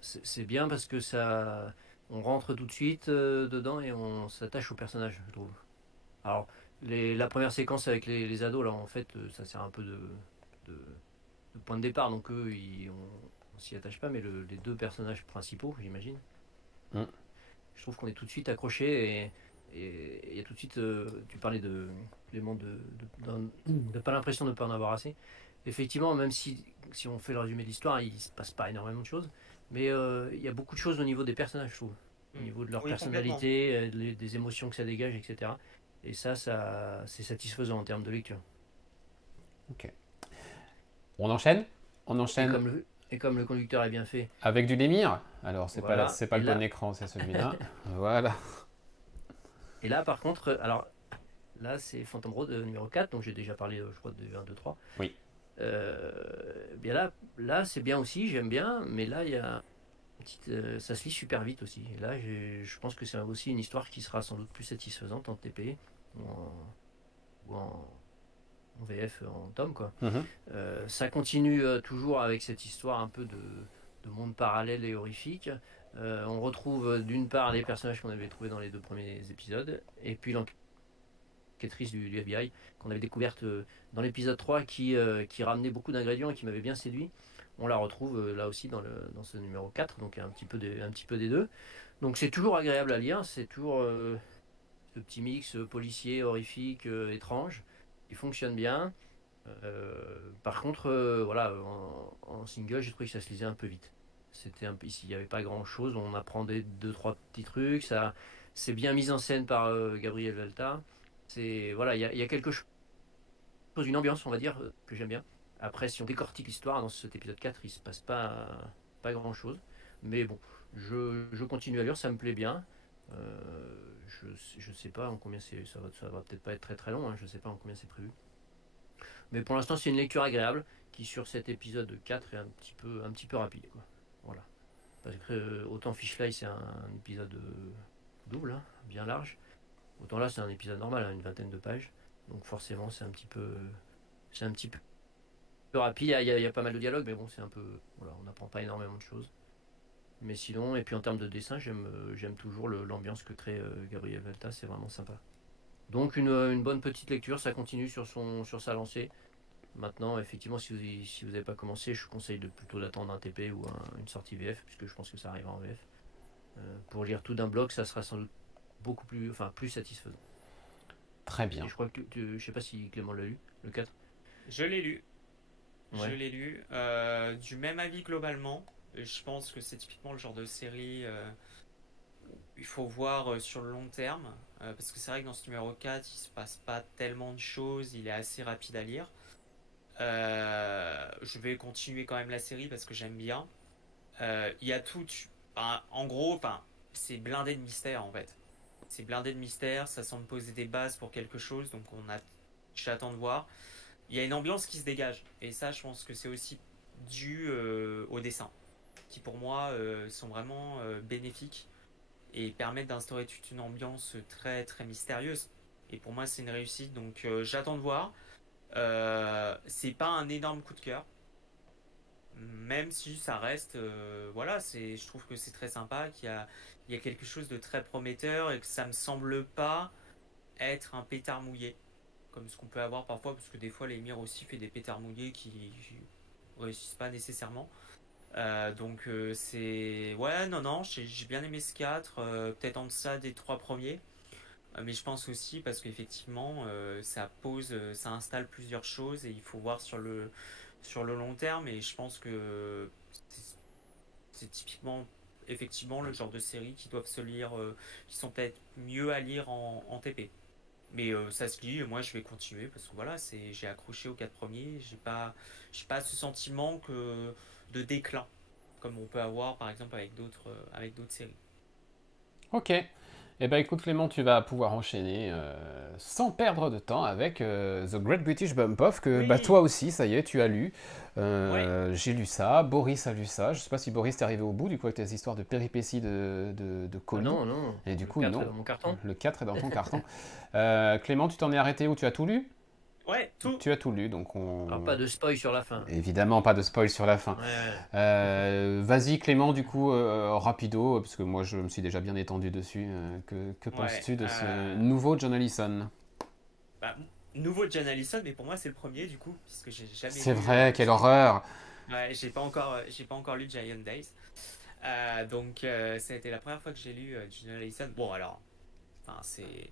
c'est bien parce que on rentre tout de suite dedans et on s'attache au personnage, je trouve. Alors, la première séquence avec les ados, là, en fait, ça sert un peu de, de point de départ, donc eux, on s'y attache pas, mais les deux personnages principaux, j'imagine. Mm. Je trouve qu'on est tout de suite accroché et il y a tout de suite, tu parlais de Clément, de pas l'impression de ne pas en avoir assez. Effectivement, même si on fait le résumé de l'histoire, il se passe pas énormément de choses, mais il y a beaucoup de choses au niveau des personnages, je trouve, au niveau de leur Oui, personnalité, des émotions que ça dégage, etc. Et ça c'est satisfaisant en termes de lecture. Ok. On enchaîne. On Et enchaîne comme le conducteur est bien fait, avec du Lémire. Alors, c'est voilà. pas Et le là- bon écran, c'est celui-là. Voilà. Et là, par contre, alors là, c'est Phantom Road numéro 4, donc j'ai déjà parlé, je crois, de 1, 2, 3. Oui. Bien là c'est bien aussi, j'aime bien, mais là, il y a une petite, ça se lit super vite aussi. Et là, je pense que c'est aussi une histoire qui sera sans doute plus satisfaisante en TP ou en VF, en tome, quoi. Mhm. Ça continue toujours avec cette histoire un peu de monde parallèle et horrifique. On retrouve d'une part les personnages qu'on avait trouvés dans les 2 premiers épisodes, et puis l'enquêtrice du FBI qu'on avait découverte dans l'épisode 3 qui ramenait beaucoup d'ingrédients et qui m'avait bien séduit. On la retrouve là aussi dans ce numéro 4, donc un petit peu des deux. Donc c'est toujours agréable à lire, c'est toujours ce petit mix policier, horrifique, étrange. Il fonctionne bien. Par contre, voilà, en single, j'ai trouvé que ça se lisait un peu vite. Ici, il n'y avait pas grand chose. On apprendait 2-3 petits trucs. C'est bien mis en scène par Gabriel Velta. Voilà, il y a quelque chose, une ambiance, on va dire, que j'aime bien. Après, si on décortique l'histoire dans cet épisode 4, il se passe pas grand chose. Mais bon, je continue à lire, ça me plaît bien. Je sais pas en combien ça va peut-être pas être très très long, hein, je sais pas en combien c'est prévu. Mais pour l'instant, c'est une lecture agréable qui, sur cet épisode 4, est un petit peu rapide, quoi. Voilà. Parce que autant Fishfly, c'est un épisode double, hein, bien large. Autant là, c'est un épisode normal, hein, une vingtaine de pages. Donc forcément, c'est un petit peu rapide. Il y a pas mal de dialogues, mais bon, c'est un peu. Voilà, on n'apprend pas énormément de choses. Mais sinon, et puis en termes de dessin, j'aime toujours l'ambiance que crée Gabriel Velta, c'est vraiment sympa. Donc une bonne petite lecture, ça continue sur sa lancée. Maintenant, effectivement, si vous n'avez pas commencé, je vous conseille plutôt d'attendre un TP ou une sortie VF, puisque je pense que ça arrivera en VF. Pour lire tout d'un bloc, ça sera sans doute beaucoup plus satisfaisant. Très bien. Et je crois que je sais pas si Clément l'a lu, le 4. Je l'ai lu. Ouais. Je l'ai lu. Du même avis globalement. Je pense que c'est typiquement le genre de série il faut voir sur le long terme. Parce que c'est vrai que dans ce numéro 4, il se passe pas tellement de choses. Il est assez rapide à lire. Je vais continuer quand même la série parce que j'aime bien. Il y a tout. En gros, c'est blindé de mystère en fait. C'est blindé de mystère. Ça semble poser des bases pour quelque chose. Donc j'attends de voir. Il y a une ambiance qui se dégage. Et ça, je pense que c'est aussi dû au dessin, qui pour moi sont vraiment bénéfiques et permettent d'instaurer toute une ambiance très très mystérieuse. Et pour moi, c'est une réussite. Donc j'attends de voir. C'est pas un énorme coup de cœur, même si ça reste. Voilà, je trouve que c'est très sympa, il y a quelque chose de très prometteur et que ça me semble pas être un pétard mouillé comme ce qu'on peut avoir parfois, parce que des fois l'Émir aussi fait des pétards mouillés qui réussissent pas nécessairement. Donc c'est... Ouais, non, j'ai bien aimé ce 4, peut-être en deçà des 3 premiers. Mais je pense aussi parce qu'effectivement ça installe plusieurs choses et il faut voir sur le long terme. Et je pense que c'est typiquement effectivement le genre de séries qui doivent se lire, qui sont peut-être mieux à lire en TP. Mais ça se lit, moi je vais continuer parce que voilà, j'ai accroché aux 4 premiers, j'ai pas ce sentiment de déclin comme on peut avoir par exemple avec d'autres séries. Ok. Eh ben écoute Clément, tu vas pouvoir enchaîner sans perdre de temps avec The Great British Bump Off, que Oui. toi aussi, ça y est, tu as lu. Ouais. J'ai lu ça, Boris a lu ça. Je sais pas si Boris t'est arrivé au bout, du coup, avec tes histoires de péripéties de colis. Non. Et du Le coup, 4 non. est dans mon carton. Le 4 est dans ton carton. Clément, tu t'en es arrêté où? Tu as tout lu? Ouais, tout. Tu as tout lu, donc on... Alors, pas de spoil sur la fin. Évidemment, pas de spoil sur la fin. Vas-y Clément, du coup, rapido, parce que moi je me suis déjà bien étendu dessus. Que penses-tu de ce nouveau John Allison? Bah, nouveau John Allison, mais pour moi c'est le premier du coup, puisque j'ai jamais C'est lu, vrai, quelle horreur! Ouais, j'ai pas encore lu Giant Days. Donc ça a été la première fois que j'ai lu John Allison. Bon alors, enfin c'est...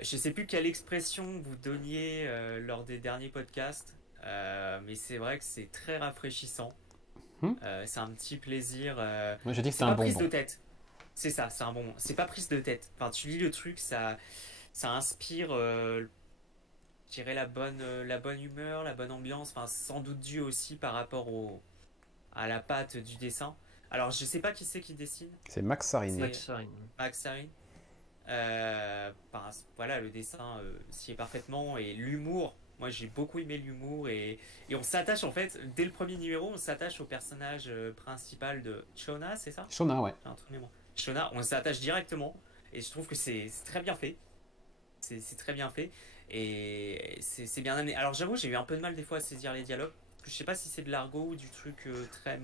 je sais plus quelle expression vous donniez lors des derniers podcasts, mais c'est vrai que c'est très rafraîchissant. C'est un petit plaisir. Moi je dis que c'est pas un prise bonbon. de tête. C'est ça, c'est un bonbon. C'est pas prise de tête. Enfin, tu lis le truc, ça inspire, je dirais la bonne humeur, la bonne ambiance. Enfin, sans doute dû aussi par rapport à la patte du dessin. Alors, je sais pas qui c'est qui dessine. C'est Max Sarin. Max Sarin. Max Sarin. Voilà, le dessin s'y est parfaitement, et l'humour. Moi, j'ai beaucoup aimé l'humour, et on s'attache en fait dès le premier numéro, on s'attache au personnage principal de Shona, c'est ça? Shona, ouais. Un truc de mémoire. Shona, on s'attache directement, et je trouve que c'est très bien fait. C'est très bien fait, et c'est bien amené. Alors, j'avoue, j'ai eu un peu de mal des fois à saisir les dialogues. Je sais pas si c'est de l'argot ou du truc très.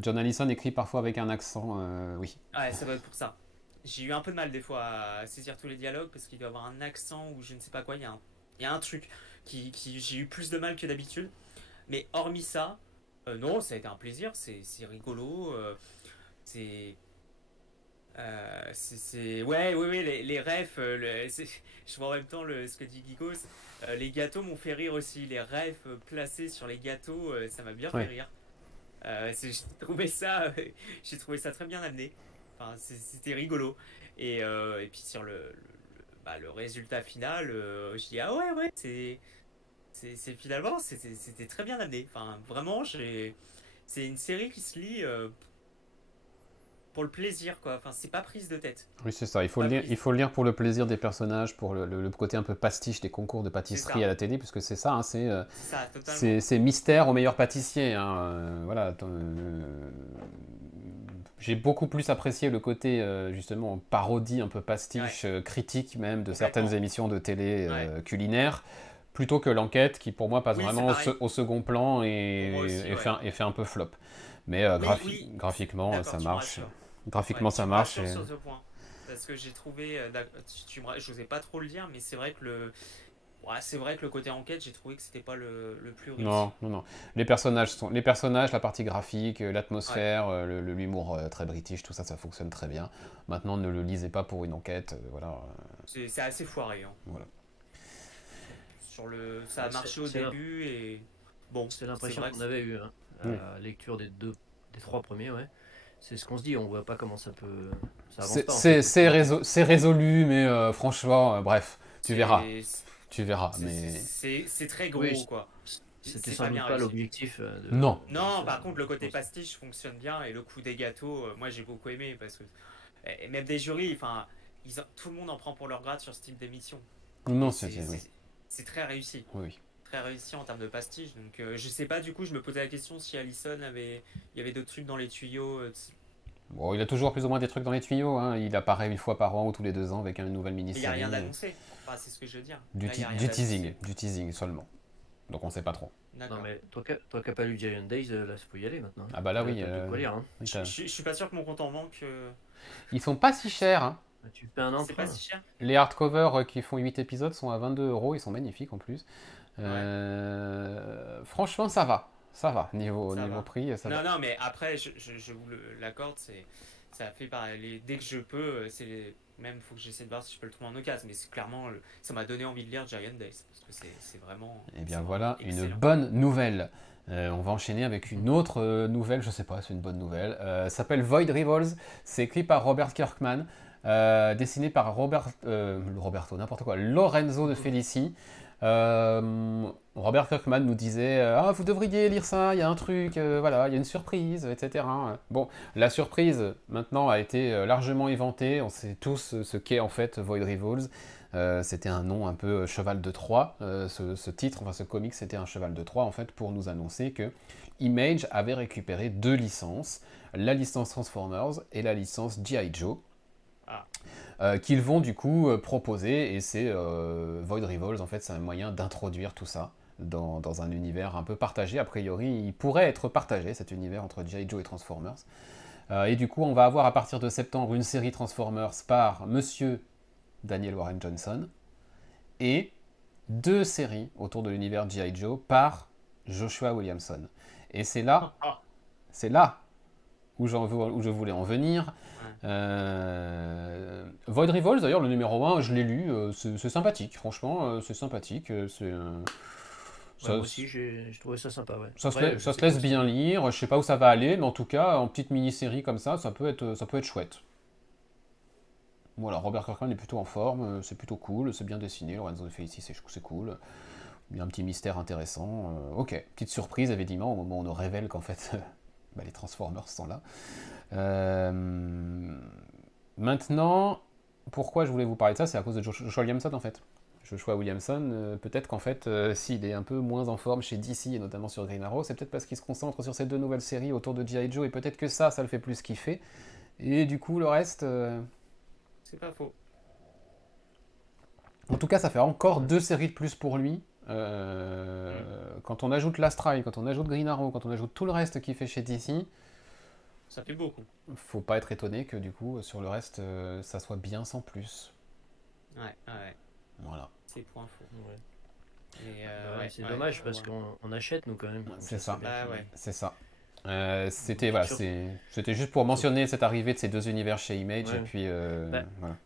John Allison écrit parfois avec un accent, oui. Ouais, ça doit être pour ça. J'ai eu un peu de mal des fois à saisir tous les dialogues parce qu'il doit avoir un accent ou je ne sais pas quoi. Il y a un truc qui j'ai eu plus de mal que d'habitude. Mais hormis ça, non, ça a été un plaisir. C'est rigolo. Ouais, les refs. Je vois en même temps ce que dit Geekos. Les gâteaux m'ont fait rire aussi. Les refs placés sur les gâteaux, ça m'a bien fait rire. J'ai trouvé ça très bien amené. Enfin, c'était rigolo. Et puis sur le résultat final, je dis ah ouais, c'est finalement c'était très bien amené. Enfin, vraiment, c'est une série qui se lit pour le plaisir, quoi. Enfin, c'est pas prise de tête. Oui, c'est ça. Il faut le lire pour le plaisir des personnages, pour le côté un peu pastiche des concours de pâtisserie à la télé, puisque c'est ça, hein, c'est mystère au meilleur pâtissier. Hein, voilà. J'ai beaucoup plus apprécié le côté justement parodie, un peu pastiche, critique même de certaines émissions de télé culinaires, plutôt que l'enquête qui pour moi passe vraiment au second plan et fait un peu flop. Mais graphiquement ça marche. Graphiquement ça marche. Sur ce point. Parce que j'ai trouvé, je n'osais pas trop le dire, mais c'est vrai que c'est vrai que le côté enquête, j'ai trouvé que c'était pas le plus riche. Non. Les personnages, la partie graphique, l'atmosphère, l'humour très british, tout ça fonctionne très bien. Maintenant, ne le lisez pas pour une enquête, voilà. C'est assez foiré. Hein. Voilà. Ça a marché au début et bon. C'est l'impression qu'on avait eu à la lecture des 3 premiers, ouais. C'est ce qu'on se dit, on voit pas comment ça peut. Ça avance pas. C'est résolu, mais franchement, bref, tu verras. Mais c'est très gros, quoi. C'était sans doute pas l'objectif. Non, par contre, le côté pastiche fonctionne bien, et le coup des gâteaux, moi j'ai beaucoup aimé parce que même des jurys, enfin, tout le monde en prend pour leur grade sur ce type d'émission. Non, c'est très réussi. Oui. Très réussi en termes de pastiche. Donc je sais pas, du coup, je me posais la question si Allison il y avait d'autres trucs dans les tuyaux. Bon, il a toujours plus ou moins des trucs dans les tuyaux. Hein. Il apparaît une fois par an ou tous les 2 ans avec une nouvelle mini-série. Il n'y a rien d'annoncé. Enfin, c'est ce que je veux dire. Du teasing seulement. Donc on sait pas trop. Non mais toi qui n'as pas lu Giant Days, là faut y aller maintenant. Ah bah là oui. Quoi lire, hein. Je suis pas sûr que mon compte en banque. Ils sont pas si chers. Hein. Tu fais un emprunt. C'est pas si cher. Les hardcovers qui font 8 épisodes sont à 22 €. Ils sont magnifiques en plus. Franchement, ça va. Niveau prix, ça va. Non, mais après, je vous l'accorde, ça fait dès que je peux, même faut que j'essaie de voir si je peux le trouver en occasion, mais c'est clairement, ça m'a donné envie de lire Giant Days, parce que c'est vraiment. Et bien voilà, excellent. une bonne nouvelle. On va enchaîner avec une autre nouvelle, je sais pas, c'est une bonne nouvelle. Ça s'appelle Void Rivals, c'est écrit par Robert Kirkman, dessiné par Lorenzo de Felici. Robert Kirkman nous disait vous devriez lire ça, il y a un truc, voilà, il y a une surprise, etc. Bon, la surprise maintenant a été largement éventée, on sait tous ce qu'est en fait Void Rivals. C'était un nom un peu cheval de Troie, ce titre, enfin ce comic c'était un cheval de Troie en fait pour nous annoncer que Image avait récupéré 2 licences, la licence Transformers et la licence G.I. Joe. qu'ils vont du coup proposer, et c'est Void Rivals, en fait, c'est un moyen d'introduire tout ça dans un univers un peu partagé. A priori, il pourrait être partagé, cet univers entre G.I. Joe et Transformers. Et du coup, on va avoir à partir de septembre une série Transformers par Monsieur Daniel Warren Johnson, et 2 séries autour de l'univers G.I. Joe par Joshua Williamson. Et c'est là où je voulais en venir. Void Rivals, d'ailleurs, le numéro 1, je l'ai lu, c'est sympathique, franchement, c'est sympathique. Moi aussi, j'ai trouvé ça sympa. Ouais. Ça se laisse bien lire, je sais pas où ça va aller, mais en tout cas, en petite mini-série comme ça peut être chouette. Voilà, Robert Kirkman est plutôt en forme, c'est plutôt cool, c'est bien dessiné, Lorenzo De Felici, c'est cool. Il y a un petit mystère intéressant. Ok, petite surprise, évidemment, au moment où on nous révèle qu'en fait, les Transformers sont là. Maintenant, pourquoi je voulais vous parler de ça, c'est à cause de Joshua Williamson, en fait. Joshua Williamson, peut-être qu'en fait, s'il est un peu moins en forme chez DC, et notamment sur Green Arrow, c'est peut-être parce qu'il se concentre sur ces 2 nouvelles séries autour de G.I. Joe, et peut-être que ça le fait plus kiffer. Et du coup, le reste... C'est pas faux. En tout cas, ça fait encore 2 séries de plus pour lui. Quand on ajoute l'Astral, quand on ajoute Green Arrow, quand on ajoute tout le reste qu'il fait chez DC... Ça fait beaucoup. Faut pas être étonné que du coup, sur le reste, ça soit bien sans plus. Ouais. Voilà. C'est point faux. Ouais. C'est dommage parce qu'on achète nous quand même. C'est ça. C'est ça. C'était juste pour mentionner cette arrivée de ces 2 univers chez Image, et puis voilà.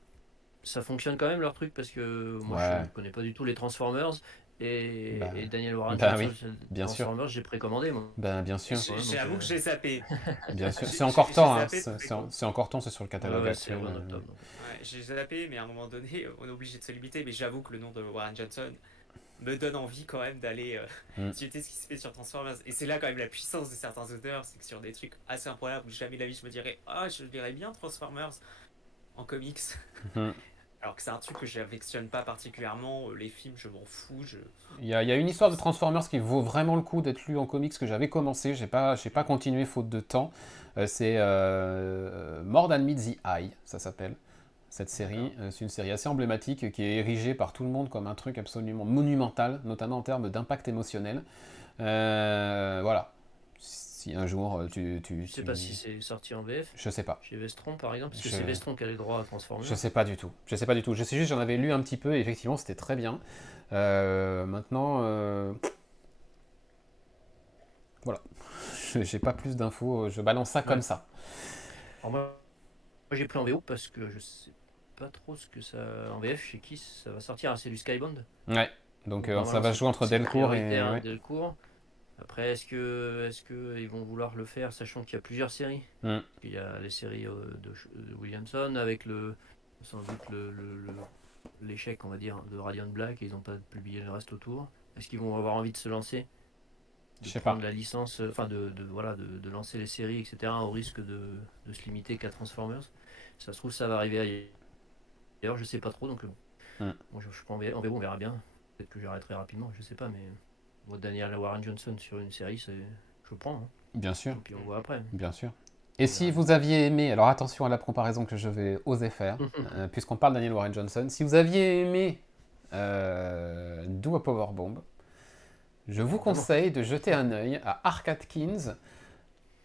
Ça fonctionne quand même leur truc parce que moi je connais pas du tout les Transformers. Et Daniel Warren bien Transformers, j'ai précommandé moi. Bien sûr. J'avoue que j'ai zappé. Bien sûr, c'est encore temps, c'est encore temps, c'est sur le catalogue actuel. J'ai zappé, mais à un moment donné, on est obligé de se limiter. Mais j'avoue que le nom de Warren Johnson me donne envie quand même d'aller discuter ce qui se fait sur Transformers. Et c'est là quand même la puissance de certains auteurs, c'est que sur des trucs assez improbables où jamais de la vie je me dirais je lirais bien Transformers en comics. Alors que c'est un truc que j'affectionne pas particulièrement, les films je m'en fous. Il y a une histoire de Transformers qui vaut vraiment le coup d'être lue en comics que j'avais commencé, j'ai pas continué faute de temps. C'est More Than Meets the Eye, ça s'appelle, cette série. C'est une série assez emblématique qui est érigée par tout le monde comme un truc absolument monumental, notamment en termes d'impact émotionnel. Voilà. Si un jour Je sais pas si c'est sorti en VF. Je sais pas. Chez Vestron par exemple, parce que c'est Vestron qui a les droits à Transformers. Je sais pas du tout. Je sais juste j'en avais lu un petit peu et effectivement c'était très bien. Maintenant, voilà. J'ai pas plus d'infos. Je balance ça comme ça. Alors moi j'ai pris en VO parce que je sais pas trop ce que ça en VF chez qui ça va sortir. C'est du Skybound. Ouais. Donc ça va jouer entre Delcourt et Delcourt. Après, est-ce que ils vont vouloir le faire, sachant qu'il y a plusieurs séries. Il y a les séries de Williamson avec sans doute l'échec, on va dire, de Radiant Black, et ils n'ont pas publié le reste autour. Est-ce qu'ils vont avoir envie de se lancer, je sais pas, la licence, enfin de lancer les séries, etc., au risque de se limiter qu'à Transformers. Ça se trouve, ça va arriver ailleurs. D'ailleurs, je sais pas trop, donc moi je prends en VO, on verra bien. Peut-être que j'arrêterai rapidement, je sais pas, mais Daniel Warren Johnson sur une série, je prends. Bien sûr. Et puis on voit après. Bien sûr. Et si vous aviez aimé, alors attention à la comparaison que je vais oser faire, puisqu'on parle de Daniel Warren Johnson, si vous aviez aimé Do a Powerbomb, je vous conseille de jeter un œil à Arcade Kings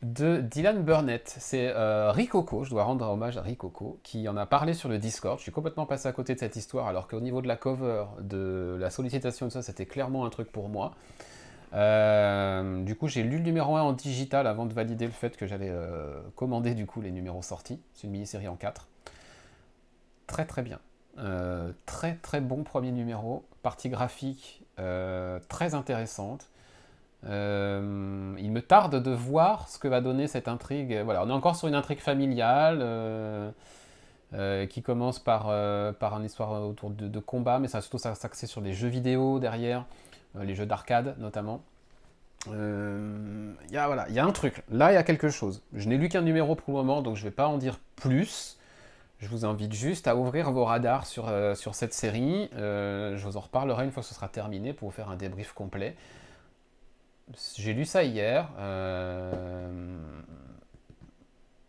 de Dylan Burnett. C'est Rikoko, je dois rendre hommage à Rikoko, qui en a parlé sur le Discord. Je suis complètement passé à côté de cette histoire, alors qu'au niveau de la cover, de la sollicitation de ça, c'était clairement un truc pour moi. Du coup, j'ai lu le numéro 1 en digital avant de valider le fait que j'allais commander du coup les numéros sortis. C'est une mini-série en 4. Très très bien. Très très bon premier numéro. Partie graphique très intéressante. Il me tarde de voir ce que va donner cette intrigue. Voilà, on est encore sur une intrigue familiale qui commence par une histoire autour de combat, mais ça va surtout s'axer sur des jeux vidéo derrière, les jeux d'arcade notamment. Il y a un truc. Là, il y a quelque chose. Je n'ai lu qu'un numéro pour le moment, donc je ne vais pas en dire plus. Je vous invite juste à ouvrir vos radars sur cette série. Je vous en reparlerai une fois que ce sera terminé pour vous faire un débrief complet. J'ai lu ça hier.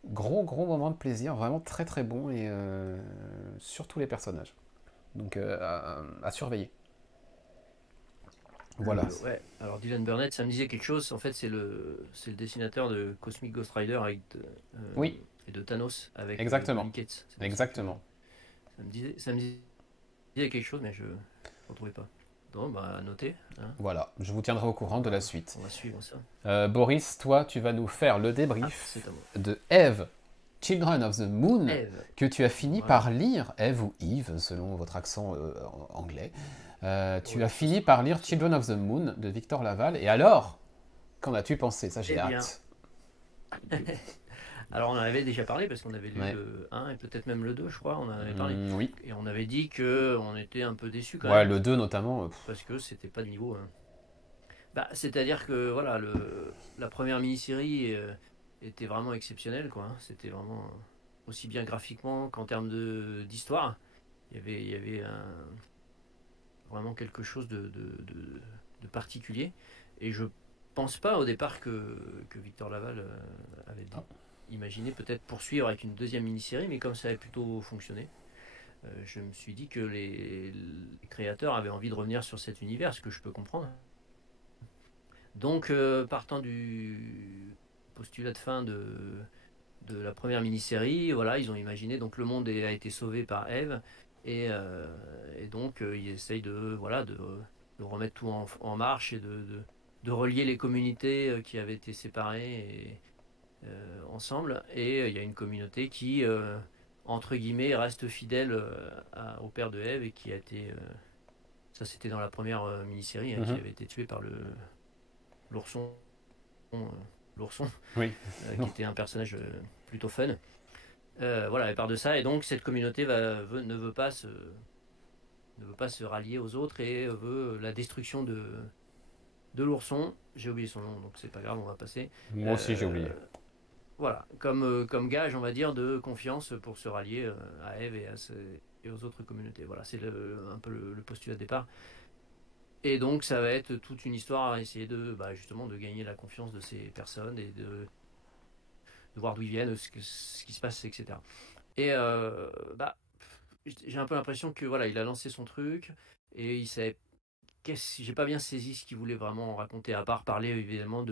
Gros moment de plaisir, vraiment très très bon. Et sur tous les personnages. Donc à surveiller. Voilà. Ouais. Alors Dylan Burnett, ça me disait quelque chose. En fait, c'est le dessinateur de Cosmic Ghost Rider Oui. Et de Thanos avec Exactement. Tony Cates. Exactement. Ça me disait quelque chose, mais je ne retrouvais pas. Donc, bah, à noter. Hein. Voilà, je vous tiendrai au courant de la suite. On va suivre ça. Boris, toi, tu vas nous faire le débrief de Eve, Children of the Moon, que tu as fini par lire, Eve ou Eve, selon votre accent anglais. Tu as fini par lire Children of the Moon de Victor Laval. Et alors, qu'en as-tu pensé? Ça, j'ai hâte. Alors, on en avait déjà parlé parce qu'on avait lu le 1 et peut-être même le 2, je crois. On en avait parlé. Oui. Et on avait dit qu'on était un peu déçus quand même. Ouais, le 2 notamment. Parce que c'était pas de niveau. Hein. Bah, c'est-à-dire que voilà, la première mini-série était vraiment exceptionnelle. Quoi, hein. C'était vraiment aussi bien graphiquement qu'en termes d'histoire. Il y avait vraiment quelque chose de particulier. Et je pense pas au départ que Victor Laval avait imaginé peut-être poursuivre avec une deuxième mini-série, mais comme ça avait plutôt fonctionné, je me suis dit que les créateurs avaient envie de revenir sur cet univers, ce que je peux comprendre. Donc, partant du postulat de fin de la première mini-série, voilà, ils ont imaginé, donc le monde a été sauvé par Eve, et donc ils essayent de remettre tout en marche et de relier les communautés qui avaient été séparées ensemble, et il y a une communauté qui entre guillemets reste fidèle au père de Eve, et qui a été ça c'était dans la première mini-série, qui avait été tué par l'ourson oui. Qui était un personnage plutôt fun, voilà, et par de ça, et donc cette communauté ne veut pas se rallier aux autres et veut la destruction de l'ourson. J'ai oublié son nom, donc c'est pas grave, on va passer. Moi aussi j'ai oublié. Voilà, comme gage, on va dire, de confiance pour se rallier à Eve et aux autres communautés. Voilà, c'est un peu le postulat de départ. Et donc ça va être toute une histoire à essayer justement de gagner la confiance de ces personnes et de voir d'où ils viennent, ce qui se passe, etc. Et j'ai un peu l'impression que voilà, il a lancé son truc et il savait. J'ai pas bien saisi ce qu'il voulait vraiment raconter, à part parler évidemment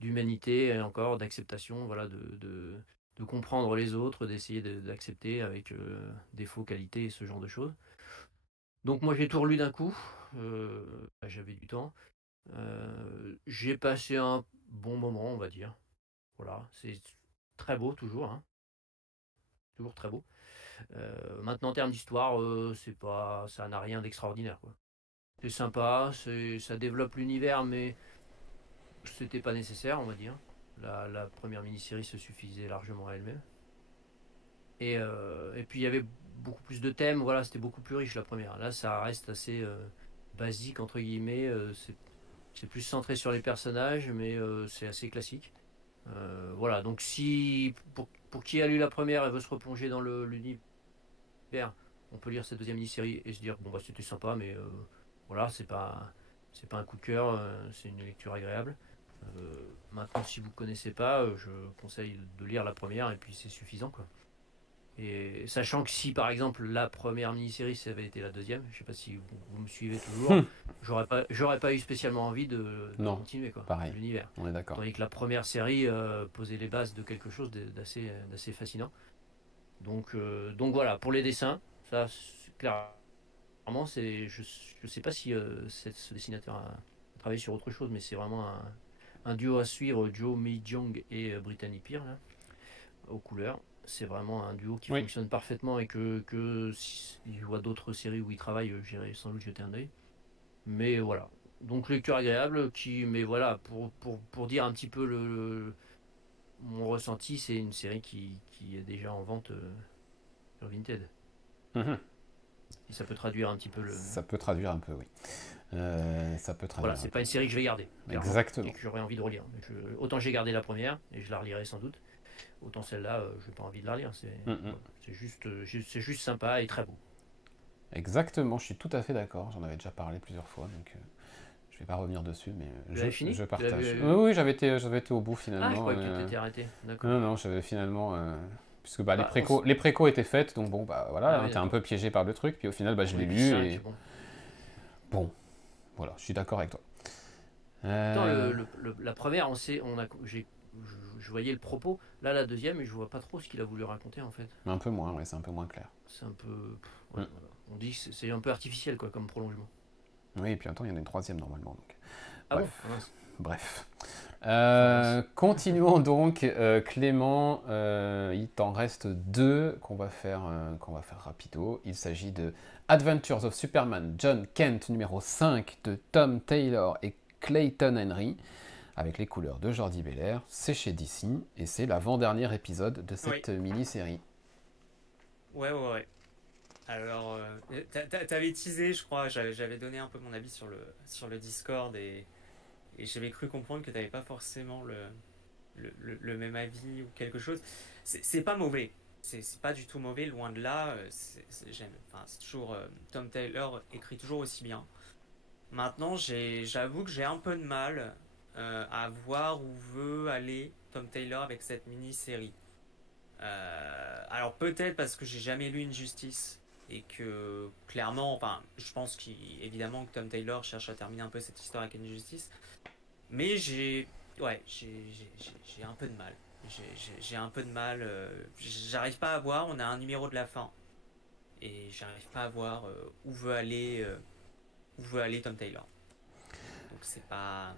d'humanité et encore d'acceptation, voilà, de comprendre les autres, d'essayer d'accepter avec défauts, qualités et ce genre de choses. Donc moi j'ai tout relu d'un coup, j'avais du temps, j'ai passé un bon moment, on va dire. Voilà, c'est très beau toujours, hein. Toujours très beau. Maintenant en termes d'histoire, ça n'a rien d'extraordinaire, quoi. C'est sympa, ça développe l'univers, mais c'était pas nécessaire, on va dire. La première mini-série se suffisait largement à elle-même. Et puis il y avait beaucoup plus de thèmes, voilà, c'était beaucoup plus riche la première. Là, ça reste assez basique, entre guillemets. C'est plus centré sur les personnages, mais c'est assez classique. Voilà, donc si pour qui a lu la première et veut se replonger dans l'univers, on peut lire cette deuxième mini-série et se dire bon bah c'était sympa, mais voilà, c'est pas un coup de cœur, c'est une lecture agréable. Maintenant, si vous connaissez pas, je conseille de lire la première et puis c'est suffisant, quoi. Et sachant que si par exemple la première mini-série ça avait été la deuxième, je sais pas si vous me suivez toujours, j'aurais pas eu spécialement envie de continuer, quoi, l'univers. On est d'accord. Tandis que la première série posait les bases de quelque chose d'assez fascinant. Donc voilà, pour les dessins, ça clairement je sais pas si ce dessinateur a travaillé sur autre chose, mais c'est vraiment un duo à suivre, Joe Mi-Jong et Brittany Peer là, aux couleurs. C'est vraiment un duo qui fonctionne parfaitement, et que si je vois d'autres séries où il travaille, j'irai sans doute jeter un œil. Mais voilà. Donc lecture agréable, mais voilà, pour dire un petit peu mon ressenti, c'est une série qui est déjà en vente sur Vinted. Et ça peut traduire un petit peu Ça peut traduire un peu, oui. Ça peut traduire. Voilà, c'est pas une série que je vais garder. Exactement. Et que j'aurais envie de relire. Autant j'ai gardé la première, et je la relirai sans doute. Autant celle-là, je n'ai pas envie de la lire. C'est juste sympa et très beau. Exactement, je suis tout à fait d'accord. J'en avais déjà parlé plusieurs fois, donc je ne vais pas revenir dessus, mais je partage. Oui, j'avais été au bout finalement. Ah, je croyais que tu t'étais arrêté. D'accord. Non, j'avais finalement puisque les précos étaient faites, donc bon, bah voilà, t'es un peu piégé par le truc, puis au final, bah, je l'ai lu, et... Bon, voilà, je suis d'accord avec toi. La première, je voyais le propos. Là, la deuxième, et je vois pas trop ce qu'il a voulu raconter en fait. Un peu moins, ouais, c'est un peu moins clair. C'est un peu, voilà. On dit que c'est un peu artificiel quoi, comme prolongement. Oui, et puis en même temps, il y en a une troisième normalement. Donc. Ah Bref. Continuons donc, Clément. Il t'en reste 2 qu'on va faire rapido. Il s'agit de Adventures of Superman, John Kent numéro 5 de Tom Taylor et Clayton Henry, avec les couleurs de Jordi Belair. C'est chez DC et c'est l'avant-dernier épisode de cette mini-série. Ouais. Alors, t'avais teasé, je crois, j'avais donné un peu mon avis sur le Discord et j'avais cru comprendre que t'avais pas forcément le même avis ou quelque chose. C'est pas mauvais, c'est pas du tout mauvais, loin de là. J'aime, enfin, c'est toujours Tom Taylor écrit toujours aussi bien. Maintenant, j'avoue que j'ai un peu de mal à voir où veut aller Tom Taylor avec cette mini-série. Alors peut-être parce que j'ai jamais lu Injustice et que clairement, enfin, je pense qu'évidemment que Tom Taylor cherche à terminer un peu cette histoire avec Injustice, mais j'ai un peu de mal. J'ai un peu de mal. J'arrive pas à voir. On a un numéro de la fin et j'arrive pas à voir où veut aller Tom Taylor. Donc c'est pas.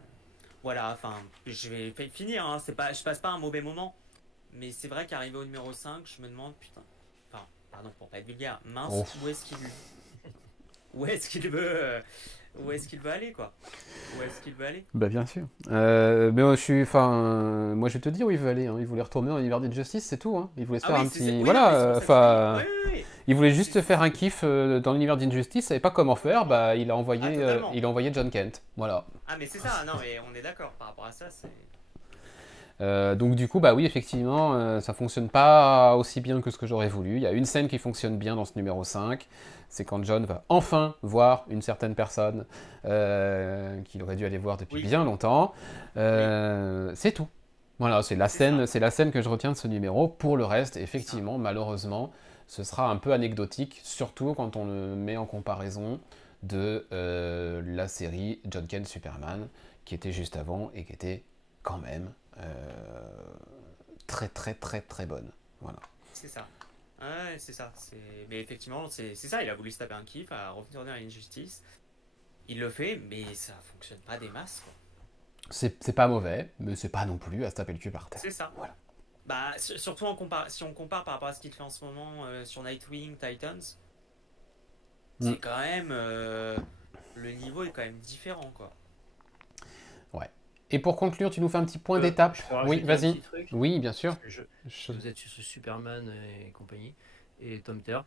Voilà. Enfin, je vais finir. Hein, c'est pas. Je passe pas un mauvais moment. Mais c'est vrai qu'arrivé au numéro 5, je me demande, putain, enfin, pardon pour pas être vulgaire, mince, où est-ce qu'il veut aller, quoi. Où est-ce qu'il veut aller? Bah bien sûr. Mais moi je vais te dire où il veut aller. Hein. Il voulait retourner dans l'univers d'Injustice, c'est tout. Hein. Il voulait se faire un petit, il voulait juste faire un kiff dans l'univers d'Injustice, il savait pas comment faire. Bah il a envoyé John Kent. Voilà. Ah mais c'est ça. Non mais on est d'accord par rapport à ça. C'est donc du coup, bah oui, effectivement, ça fonctionne pas aussi bien que ce que j'aurais voulu. Il y a une scène qui fonctionne bien dans ce numéro 5, c'est quand John va enfin voir une certaine personne qu'il aurait dû aller voir depuis bien longtemps. C'est tout. Voilà, c'est la scène que je retiens de ce numéro. Pour le reste, effectivement, malheureusement, ce sera un peu anecdotique, surtout quand on le met en comparaison de la série John Kent Superman, qui était juste avant et qui était quand même très très très très bonne. Voilà. C'est ça. Ouais, c'est ça. Mais effectivement, c'est ça. Il a voulu se taper un kiff à revenir à Injustice. Il le fait, mais ça fonctionne pas des masses. Quoi. C'est pas mauvais, mais c'est pas non plus à se taper le cul par terre. C'est ça. Voilà. Bah, surtout si on compare par rapport à ce qu'il fait en ce moment sur Nightwing, Titans, c'est quand même le niveau est quand même différent, quoi. Ouais. Et pour conclure, tu nous fais un petit point d'étape. Oui, vas-y. Oui, bien sûr. Vous êtes sur Superman et compagnie, et Tom Taylor.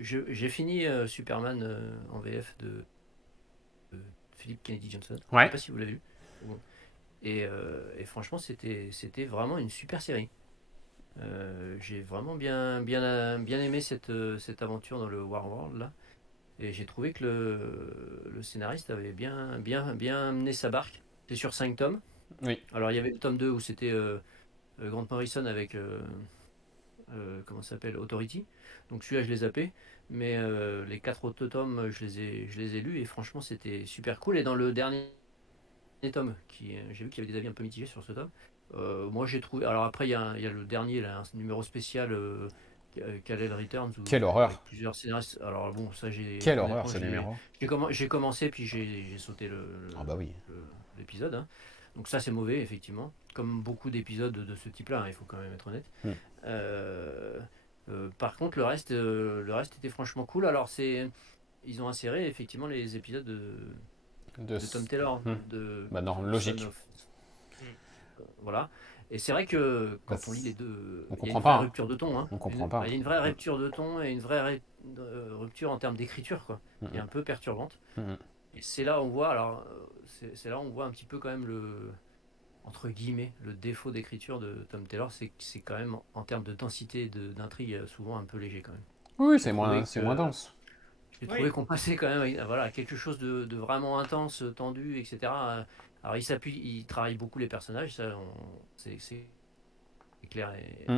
J'ai fini Superman en VF de Philip Kennedy Johnson. Ouais. Je sais pas si vous l'avez lu. Et franchement, c'était vraiment une super série. J'ai vraiment bien aimé cette aventure dans le Warworld là. Et j'ai trouvé que le scénariste avait bien mené sa barque. C'est sur 5 tomes. Oui. Alors il y avait le tome 2 où c'était Grant Morrison avec comment ça s'appelle, Authority. Donc celui-là je l'ai zappé. Mais les 4 autres tomes je les ai lus et franchement c'était super cool. Et dans le dernier tome, j'ai vu qu'il y avait des avis un peu mitigés sur ce tome. Moi j'ai trouvé. Alors après il y a le dernier là, un numéro spécial Kal-El Returns. Quelle horreur! Avec plusieurs scénaristes. Alors bon, ça j'ai. Quelle horreur ce numéro! J'ai commencé puis j'ai sauté l'épisode. Hein. Donc ça c'est mauvais effectivement, comme beaucoup d'épisodes de ce type-là. Hein, il faut quand même être honnête. Par contre le reste était franchement cool. Alors ils ont inséré effectivement les épisodes de Tom Taylor. Non, logique. Voilà. Et c'est vrai que quand on lit les deux, il y a une vraie rupture de ton. Hein. On comprend pas. Il y a une vraie rupture de ton et une vraie rupture en termes d'écriture, quoi. Qui est un peu perturbante. Et c'est là où on voit, c'est là où on voit un petit peu quand même entre guillemets, le défaut d'écriture de Tom Taylor, c'est quand même en termes de densité d'intrigue souvent un peu léger quand même. Oui, c'est moins dense. J'ai trouvé qu'on passait quand même à quelque chose de vraiment intense, tendu, etc. Alors il travaille beaucoup les personnages, ça c'est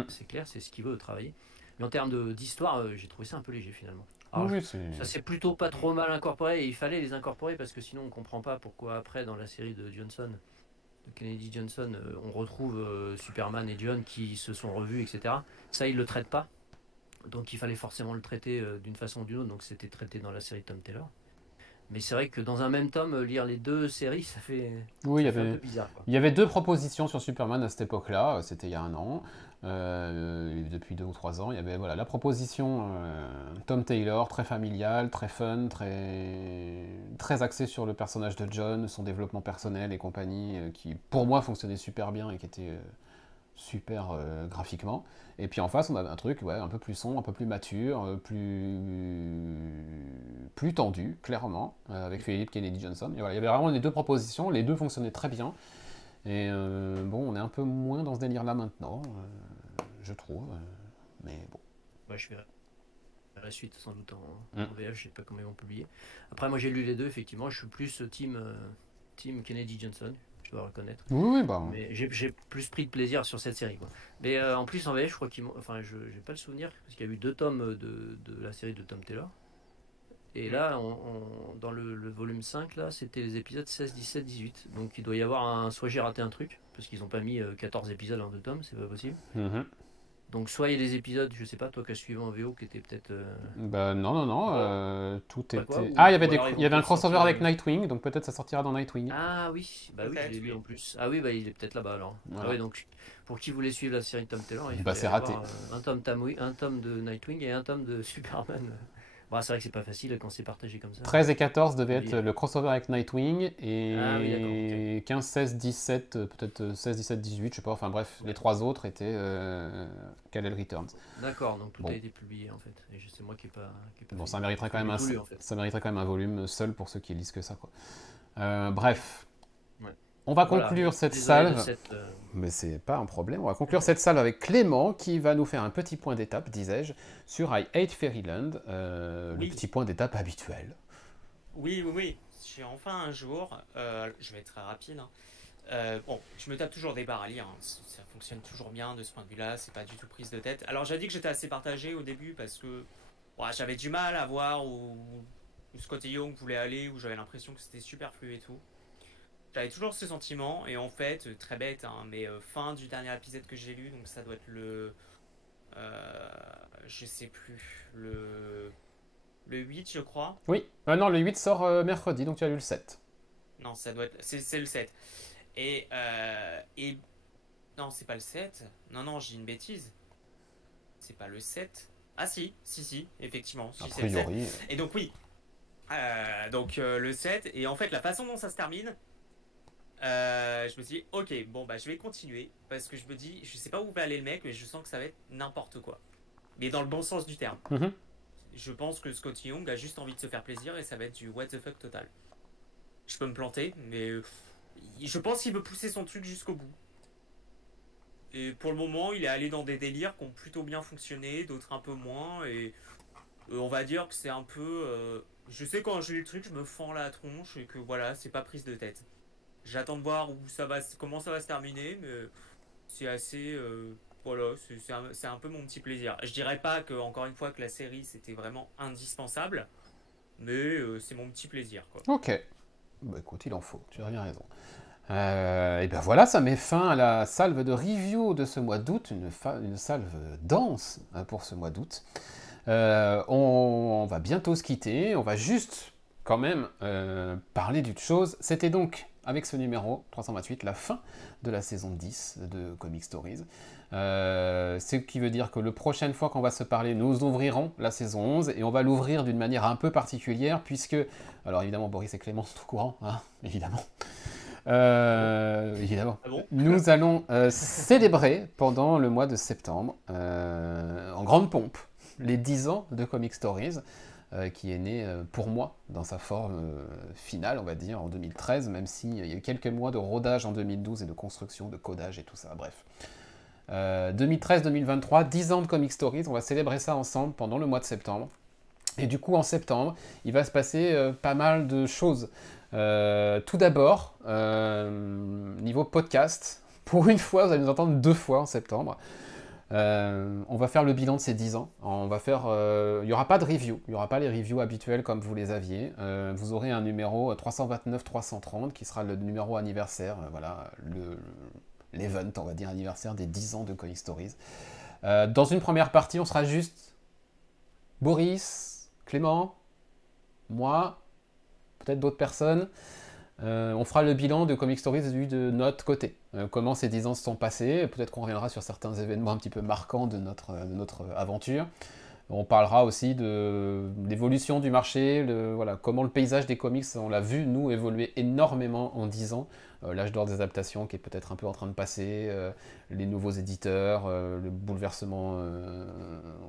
c'est clair, c'est ce qu'il veut travailler. Mais en termes d'histoire, j'ai trouvé ça un peu léger finalement. Alors, ça s'est plutôt pas trop mal incorporé, et il fallait les incorporer parce que sinon on comprend pas pourquoi après dans la série de Johnson, de Kennedy Johnson, on retrouve Superman et John qui se sont revus, etc. Ça, ils le traitent pas. Donc il fallait forcément le traiter d'une façon ou d'une autre, donc c'était traité dans la série de Tom Taylor. Mais c'est vrai que dans un même tome, lire les deux séries, ça fait un peu bizarre. Il y avait 2 propositions sur Superman à cette époque-là, c'était il y a 1 an, depuis 2 ou 3 ans. Il y avait la proposition Tom Taylor, très familiale, très fun, très axée sur le personnage de John, son développement personnel et compagnie, qui pour moi fonctionnait super bien et qui était super graphiquement. Et puis en face, on avait un truc un peu plus sombre, un peu plus mature, plus tendu, clairement, avec Philip Kennedy Johnson. Et voilà, il y avait vraiment les 2 propositions, les 2 fonctionnaient très bien. Et bon, on est un peu moins dans ce délire-là maintenant, je trouve. Mais bon. Je verrai la suite sans doute en VF, je sais pas comment ils vont publier. Après, moi j'ai lu les 2, effectivement, je suis plus team Kennedy Johnson. Je dois reconnaître. Oui, mais j'ai plus pris de plaisir sur cette série, quoi. Mais en plus en VF, je crois je n'ai pas le souvenir parce qu'il y a eu 2 tomes de la série de Tom Taylor. Et là, dans le volume 5, là, c'était les épisodes 16, 17, 18. Donc il doit y avoir soit j'ai raté un truc parce qu'ils n'ont pas mis 14 épisodes en 2 tomes, c'est pas possible. Donc soit il y a des épisodes, je sais pas, toi qui as suivi en VO, qui était peut-être... non, tout était... il y avait un crossover avec Nightwing, donc peut-être ça sortira dans Nightwing. Ah oui, oui, je l'ai lu en plus. Ah oui, il est peut-être là-bas alors. Voilà. Ah ouais, donc pour qui voulait suivre la série de Tom Taylor, il fallait avoir un tome de Nightwing et un tome de Superman. Bon, c'est vrai que c'est pas facile quand c'est partagé comme ça. 13 et 14 devait être le crossover avec Nightwing, et 15, 16, 17, peut-être 16, 17, 18, je sais pas, enfin bref, les 3 autres étaient Kal-El Returns. D'accord, donc tout a été publié en fait, et c'est moi qui n'ai pas bon, ça mériterait quand même un volume seul pour ceux qui lisent que ça, quoi. Bref. On va conclure cette salve, mais c'est pas un problème, on va conclure cette salve avec Clément qui va nous faire un petit point d'étape, disais-je, sur I Hate Fairyland, le petit point d'étape habituel. Oui, j'ai enfin un jour, je vais être très rapide, bon, je me tape toujours des barres à lire, ça fonctionne toujours bien de ce point de vue-là, c'est pas du tout prise de tête. Alors j'ai dit que j'étais assez partagé au début parce que j'avais du mal à voir où Scotty Young voulait aller, où j'avais l'impression que c'était superflu et tout. J'avais toujours ce sentiment, et en fait, très bête, mais fin du dernier épisode que j'ai lu, donc ça doit être le... je sais plus, le 8, je crois. Oui, non, le 8 sort mercredi, donc tu as lu le 7. Non, ça doit être... C'est le 7. Et... Non, c'est pas le 7. Non, j'ai une bêtise. C'est pas le 7. Ah si, effectivement. Si, a priori. Et donc oui. Le 7, et en fait, la façon dont ça se termine... je me suis dit, ok, bon je vais continuer parce que je me dis, je sais pas où va aller le mec, mais je sens que ça va être n'importe quoi. Mais dans le bon sens du terme. Je pense que Scotty Young a juste envie de se faire plaisir et ça va être du what the fuck total. Je peux me planter, mais je pense qu'il veut pousser son truc jusqu'au bout. Et pour le moment, il est allé dans des délires qui ont plutôt bien fonctionné, d'autres un peu moins, et on va dire que c'est un peu... je sais quand je lis le truc, je me fends la tronche et que voilà, c'est pas prise de tête. J'attends de voir comment ça va se terminer, mais c'est assez... c'est un peu mon petit plaisir. Je dirais pas que, encore une fois, que la série c'était vraiment indispensable, mais c'est mon petit plaisir, quoi. Ok. Bah écoute, il en faut, tu as bien raison. Et ben voilà, ça met fin à la salve de review de ce mois d'août, une salve dense pour ce mois d'août. On va bientôt se quitter, on va juste quand même parler d'une chose. C'était donc, avec ce numéro 328, la fin de la saison 10 de Comic Stories. Ce qui veut dire que la prochaine fois qu'on va se parler, nous ouvrirons la saison 11 et on va l'ouvrir d'une manière un peu particulière puisque, alors évidemment Boris et Clément sont au courant, hein, évidemment. Évidemment. Ah bon ? Nous allons célébrer pendant le mois de septembre, en grande pompe, les 10 ans de Comic Stories, qui est né pour moi dans sa forme finale, on va dire, en 2013, même s'il y a eu quelques mois de rodage en 2012 et de construction, de codage et tout ça, bref. 2013-2023, 10 ans de Comic Stories, on va célébrer ça ensemble pendant le mois de septembre. Et du coup, en septembre, il va se passer pas mal de choses. Tout d'abord, niveau podcast, Pour une fois, vous allez nous entendre 2 fois en septembre. On va faire le bilan de ces 10 ans. Il n'y aura pas de review, il n'y aura pas les reviews habituelles comme vous les aviez. Vous aurez un numéro 329-330 qui sera le numéro anniversaire, voilà, l'event, on va dire, anniversaire des 10 ans de Comic Stories. Dans une première partie, on sera juste Boris, Clément, moi, peut-être d'autres personnes. On fera le bilan de Comic Stories vu de notre côté. Comment ces 10 ans se sont passés. Peut-être qu'on reviendra sur certains événements un petit peu marquants de notre aventure. On parlera aussi de l'évolution du marché, voilà, comment le paysage des comics, on l'a vu, nous, évoluer énormément en 10 ans. L'âge d'or des adaptations qui est peut-être un peu en train de passer, les nouveaux éditeurs, le bouleversement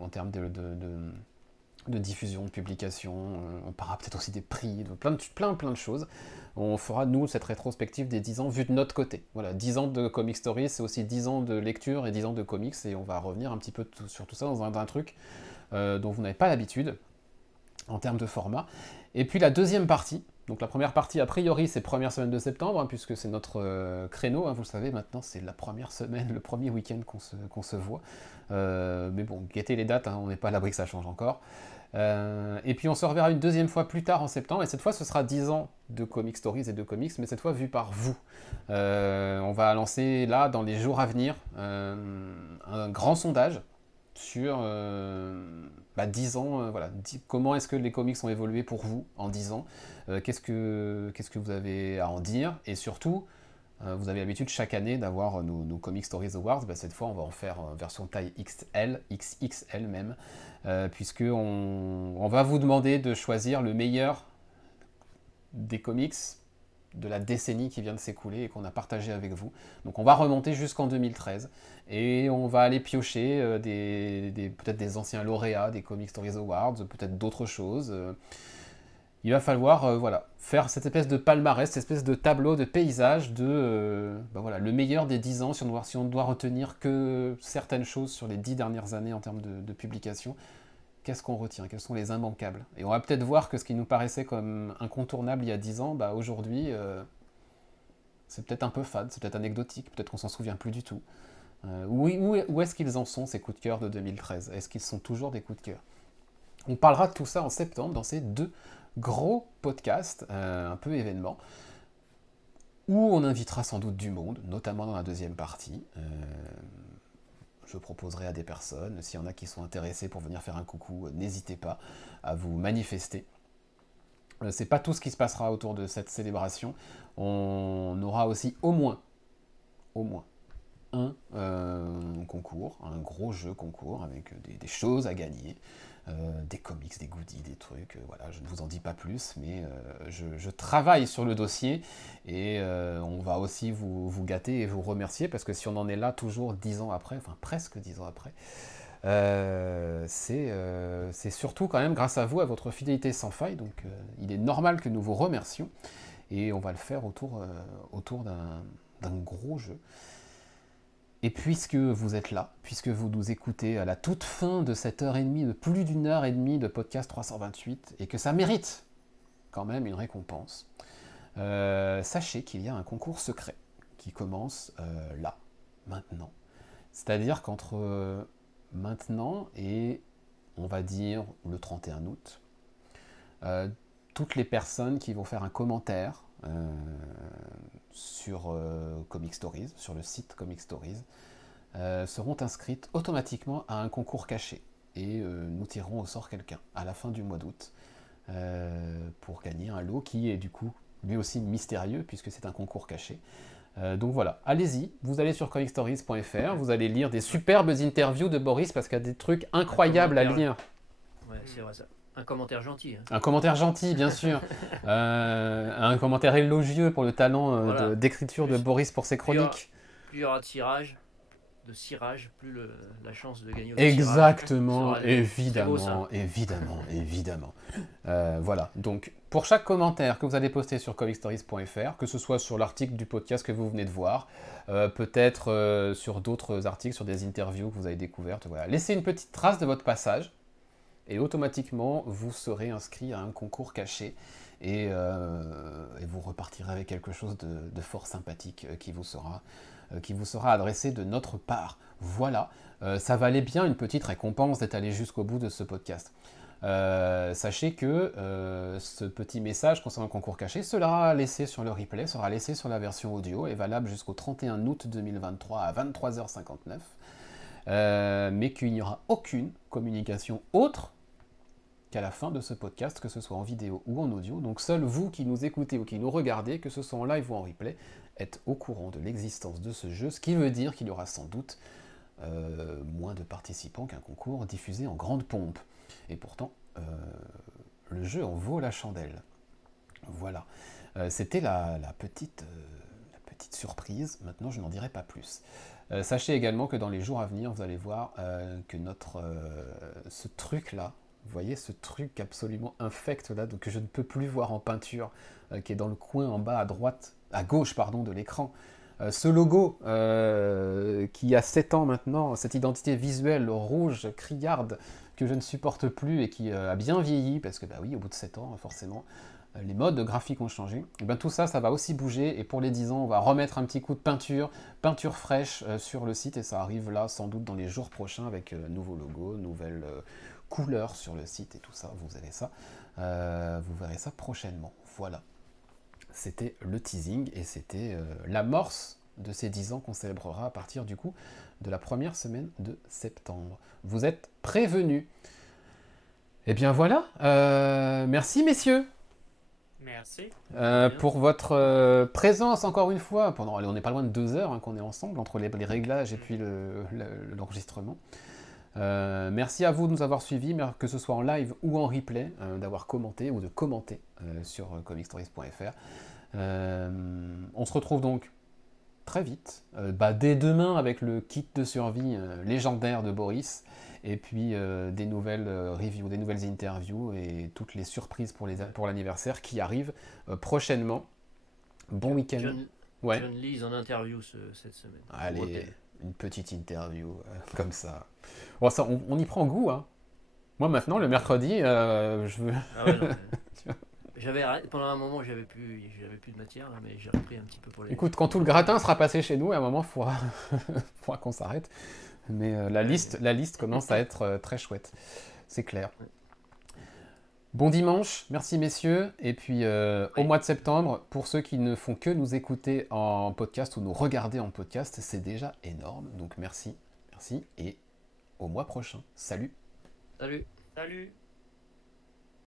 en termes de diffusion, de publication, on parlera peut-être aussi des prix, de plein de choses. On fera, nous, cette rétrospective des 10 ans vue de notre côté. Voilà, 10 ans de Comic Stories, c'est aussi 10 ans de lecture et 10 ans de comics, et on va revenir un petit peu sur tout ça dans un truc dont vous n'avez pas l'habitude, en termes de format. Et puis la deuxième partie, donc la première partie, a priori, c'est première semaine de septembre, hein, puisque c'est notre créneau, hein, vous le savez, maintenant, c'est la première semaine, le premier week-end qu'on se voit. Mais bon, guettez les dates, hein, on n'est pas à l'abri que ça change encore. Et puis on se reverra une deuxième fois plus tard en septembre, et cette fois ce sera 10 ans de Comic Stories et de comics, mais cette fois vu par vous. On va lancer là, dans les jours à venir, un grand sondage sur 10 ans, voilà, comment est-ce que les comics ont évolué pour vous en 10 ans, qu'est-ce que vous avez à en dire, et surtout, vous avez l'habitude chaque année d'avoir nos Comic Stories Awards, cette fois on va en faire version taille XL, XXL même, puisqu'on va vous demander de choisir le meilleur des comics de la décennie qui vient de s'écouler et qu'on a partagé avec vous. Donc on va remonter jusqu'en 2013 et on va aller piocher peut-être des anciens lauréats des Comic Stories Awards, peut-être d'autres choses. Il va falloir voilà, faire cette espèce de palmarès, cette espèce de tableau de paysage de voilà, le meilleur des 10 ans, si on doit retenir que certaines choses sur les 10 dernières années en termes de publication. Qu'est-ce qu'on retient? Quels sont les immanquables? Et on va peut-être voir que ce qui nous paraissait comme incontournable il y a 10 ans, aujourd'hui, c'est peut-être un peu fade, c'est peut-être anecdotique, peut-être qu'on s'en souvient plus du tout. Où est-ce qu'ils en sont, ces coups de cœur de 2013? Est-ce qu'ils sont toujours des coups de cœur? On parlera de tout ça en septembre dans ces 2 gros podcasts, un peu événements, où on invitera sans doute du monde, notamment dans la deuxième partie. Je proposerai à des personnes, s'il y en a qui sont intéressés pour venir faire un coucou, n'hésitez pas à vous manifester. C'est pas tout ce qui se passera autour de cette célébration. On aura aussi au moins un concours, un gros jeu concours avec des choses à gagner, des comics, des goodies, des trucs, voilà, je ne vous en dis pas plus, mais je travaille sur le dossier et on va aussi vous gâter et vous remercier, parce que si on en est là toujours 10 ans après, enfin presque 10 ans après, c'est surtout quand même grâce à vous, à votre fidélité sans faille, donc il est normal que nous vous remercions, et on va le faire autour d'un gros jeu. Et puisque vous êtes là, puisque vous nous écoutez à la toute fin de cette heure et demie, de plus d'une heure et demie de podcast 328, et que ça mérite quand même une récompense, sachez qu'il y a un concours secret qui commence là, maintenant. C'est-à-dire qu'entre maintenant et, on va dire, le 31 août, toutes les personnes qui vont faire un commentaire sur Comic Stories, sur le site Comic Stories, seront inscrites automatiquement à un concours caché. Et nous tirerons au sort quelqu'un à la fin du mois d'août pour gagner un lot qui est du coup lui aussi mystérieux puisque c'est un concours caché. Donc voilà, allez-y, vous allez sur comicstories.fr, vous allez lire des superbes interviews de Boris parce qu'il y a des trucs incroyables à lire. Ouais, c'est vrai ça. Un commentaire gentil. Hein. Un commentaire gentil, bien sûr. Un commentaire élogieux pour le talent d'écriture de Boris pour ses chroniques. Plus il y aura de cirage, plus la chance de gagner au Exactement, cirage évidemment. Voilà, donc pour chaque commentaire que vous allez poster sur comicstories.fr, que ce soit sur l'article du podcast que vous venez de voir, peut-être sur d'autres articles, sur des interviews que vous avez découvertes, voilà. Laissez une petite trace de votre passage, et automatiquement, vous serez inscrit à un concours caché et vous repartirez avec quelque chose de fort sympathique qui vous sera qui vous sera adressé de notre part. Voilà, ça valait bien une petite récompense d'être allé jusqu'au bout de ce podcast. Sachez que ce petit message concernant le concours caché sera laissé sur le replay, sera laissé sur la version audio, est valable jusqu'au 31 août 2023 à 23h59, mais qu'il n'y aura aucune communication autre qu'à la fin de ce podcast, que ce soit en vidéo ou en audio. Donc seul vous qui nous écoutez ou qui nous regardez, que ce soit en live ou en replay, êtes au courant de l'existence de ce jeu, ce qui veut dire qu'il y aura sans doute moins de participants qu'un concours diffusé en grande pompe. Et pourtant, le jeu en vaut la chandelle. Voilà. C'était la petite surprise. Maintenant, je n'en dirai pas plus. Sachez également que dans les jours à venir, vous allez voir que ce truc-là, vous voyez ce truc absolument infect là, que je ne peux plus voir en peinture, qui est dans le coin en bas à gauche de l'écran. Ce logo qui a 7 ans maintenant, cette identité visuelle rouge, criarde, que je ne supporte plus et qui a bien vieilli, parce que bah oui, au bout de 7 ans, forcément, les modes graphiques ont changé. Et ben, tout ça, ça va aussi bouger, et pour les 10 ans, on va remettre un petit coup de peinture fraîche sur le site, et ça arrive là, sans doute dans les jours prochains, avec nouveau logo, nouvelles couleurs sur le site, et tout ça, vous verrez ça prochainement. Voilà. C'était le teasing, et c'était l'amorce de ces 10 ans qu'on célébrera à partir du coup de la première semaine de septembre. Vous êtes prévenus. Et bien voilà, merci messieurs. Merci. Pour votre présence encore une fois, on n'est pas loin de 2 heures qu'on est ensemble, entre les réglages et puis l'enregistrement. Merci à vous de nous avoir suivis, que ce soit en live ou en replay, d'avoir commenté ou de commenter sur comicstories.fr. On se retrouve donc très vite, dès demain avec le kit de survie légendaire de Boris, et puis des nouvelles reviews, des nouvelles interviews et toutes les surprises pour l'anniversaire qui arrivent prochainement. Bon week-end. John Lees en interview cette semaine. Allez, une petite interview comme ça. Bon, ça on y prend goût, hein. Moi maintenant, le mercredi, je veux... Ah ouais, non, j'avais arrêté, pendant un moment, j'avais plus de matière, là, mais j'ai repris un petit peu pour les... Écoute, quand tout le gratin sera passé chez nous, à un moment, il faudra qu'on s'arrête. Mais la liste commence à être très chouette. C'est clair. Bon dimanche, merci messieurs. Et puis au mois de septembre, pour ceux qui ne font que nous écouter en podcast ou nous regarder en podcast, c'est déjà énorme. Donc merci. Et au mois prochain. Salut. Salut. Salut.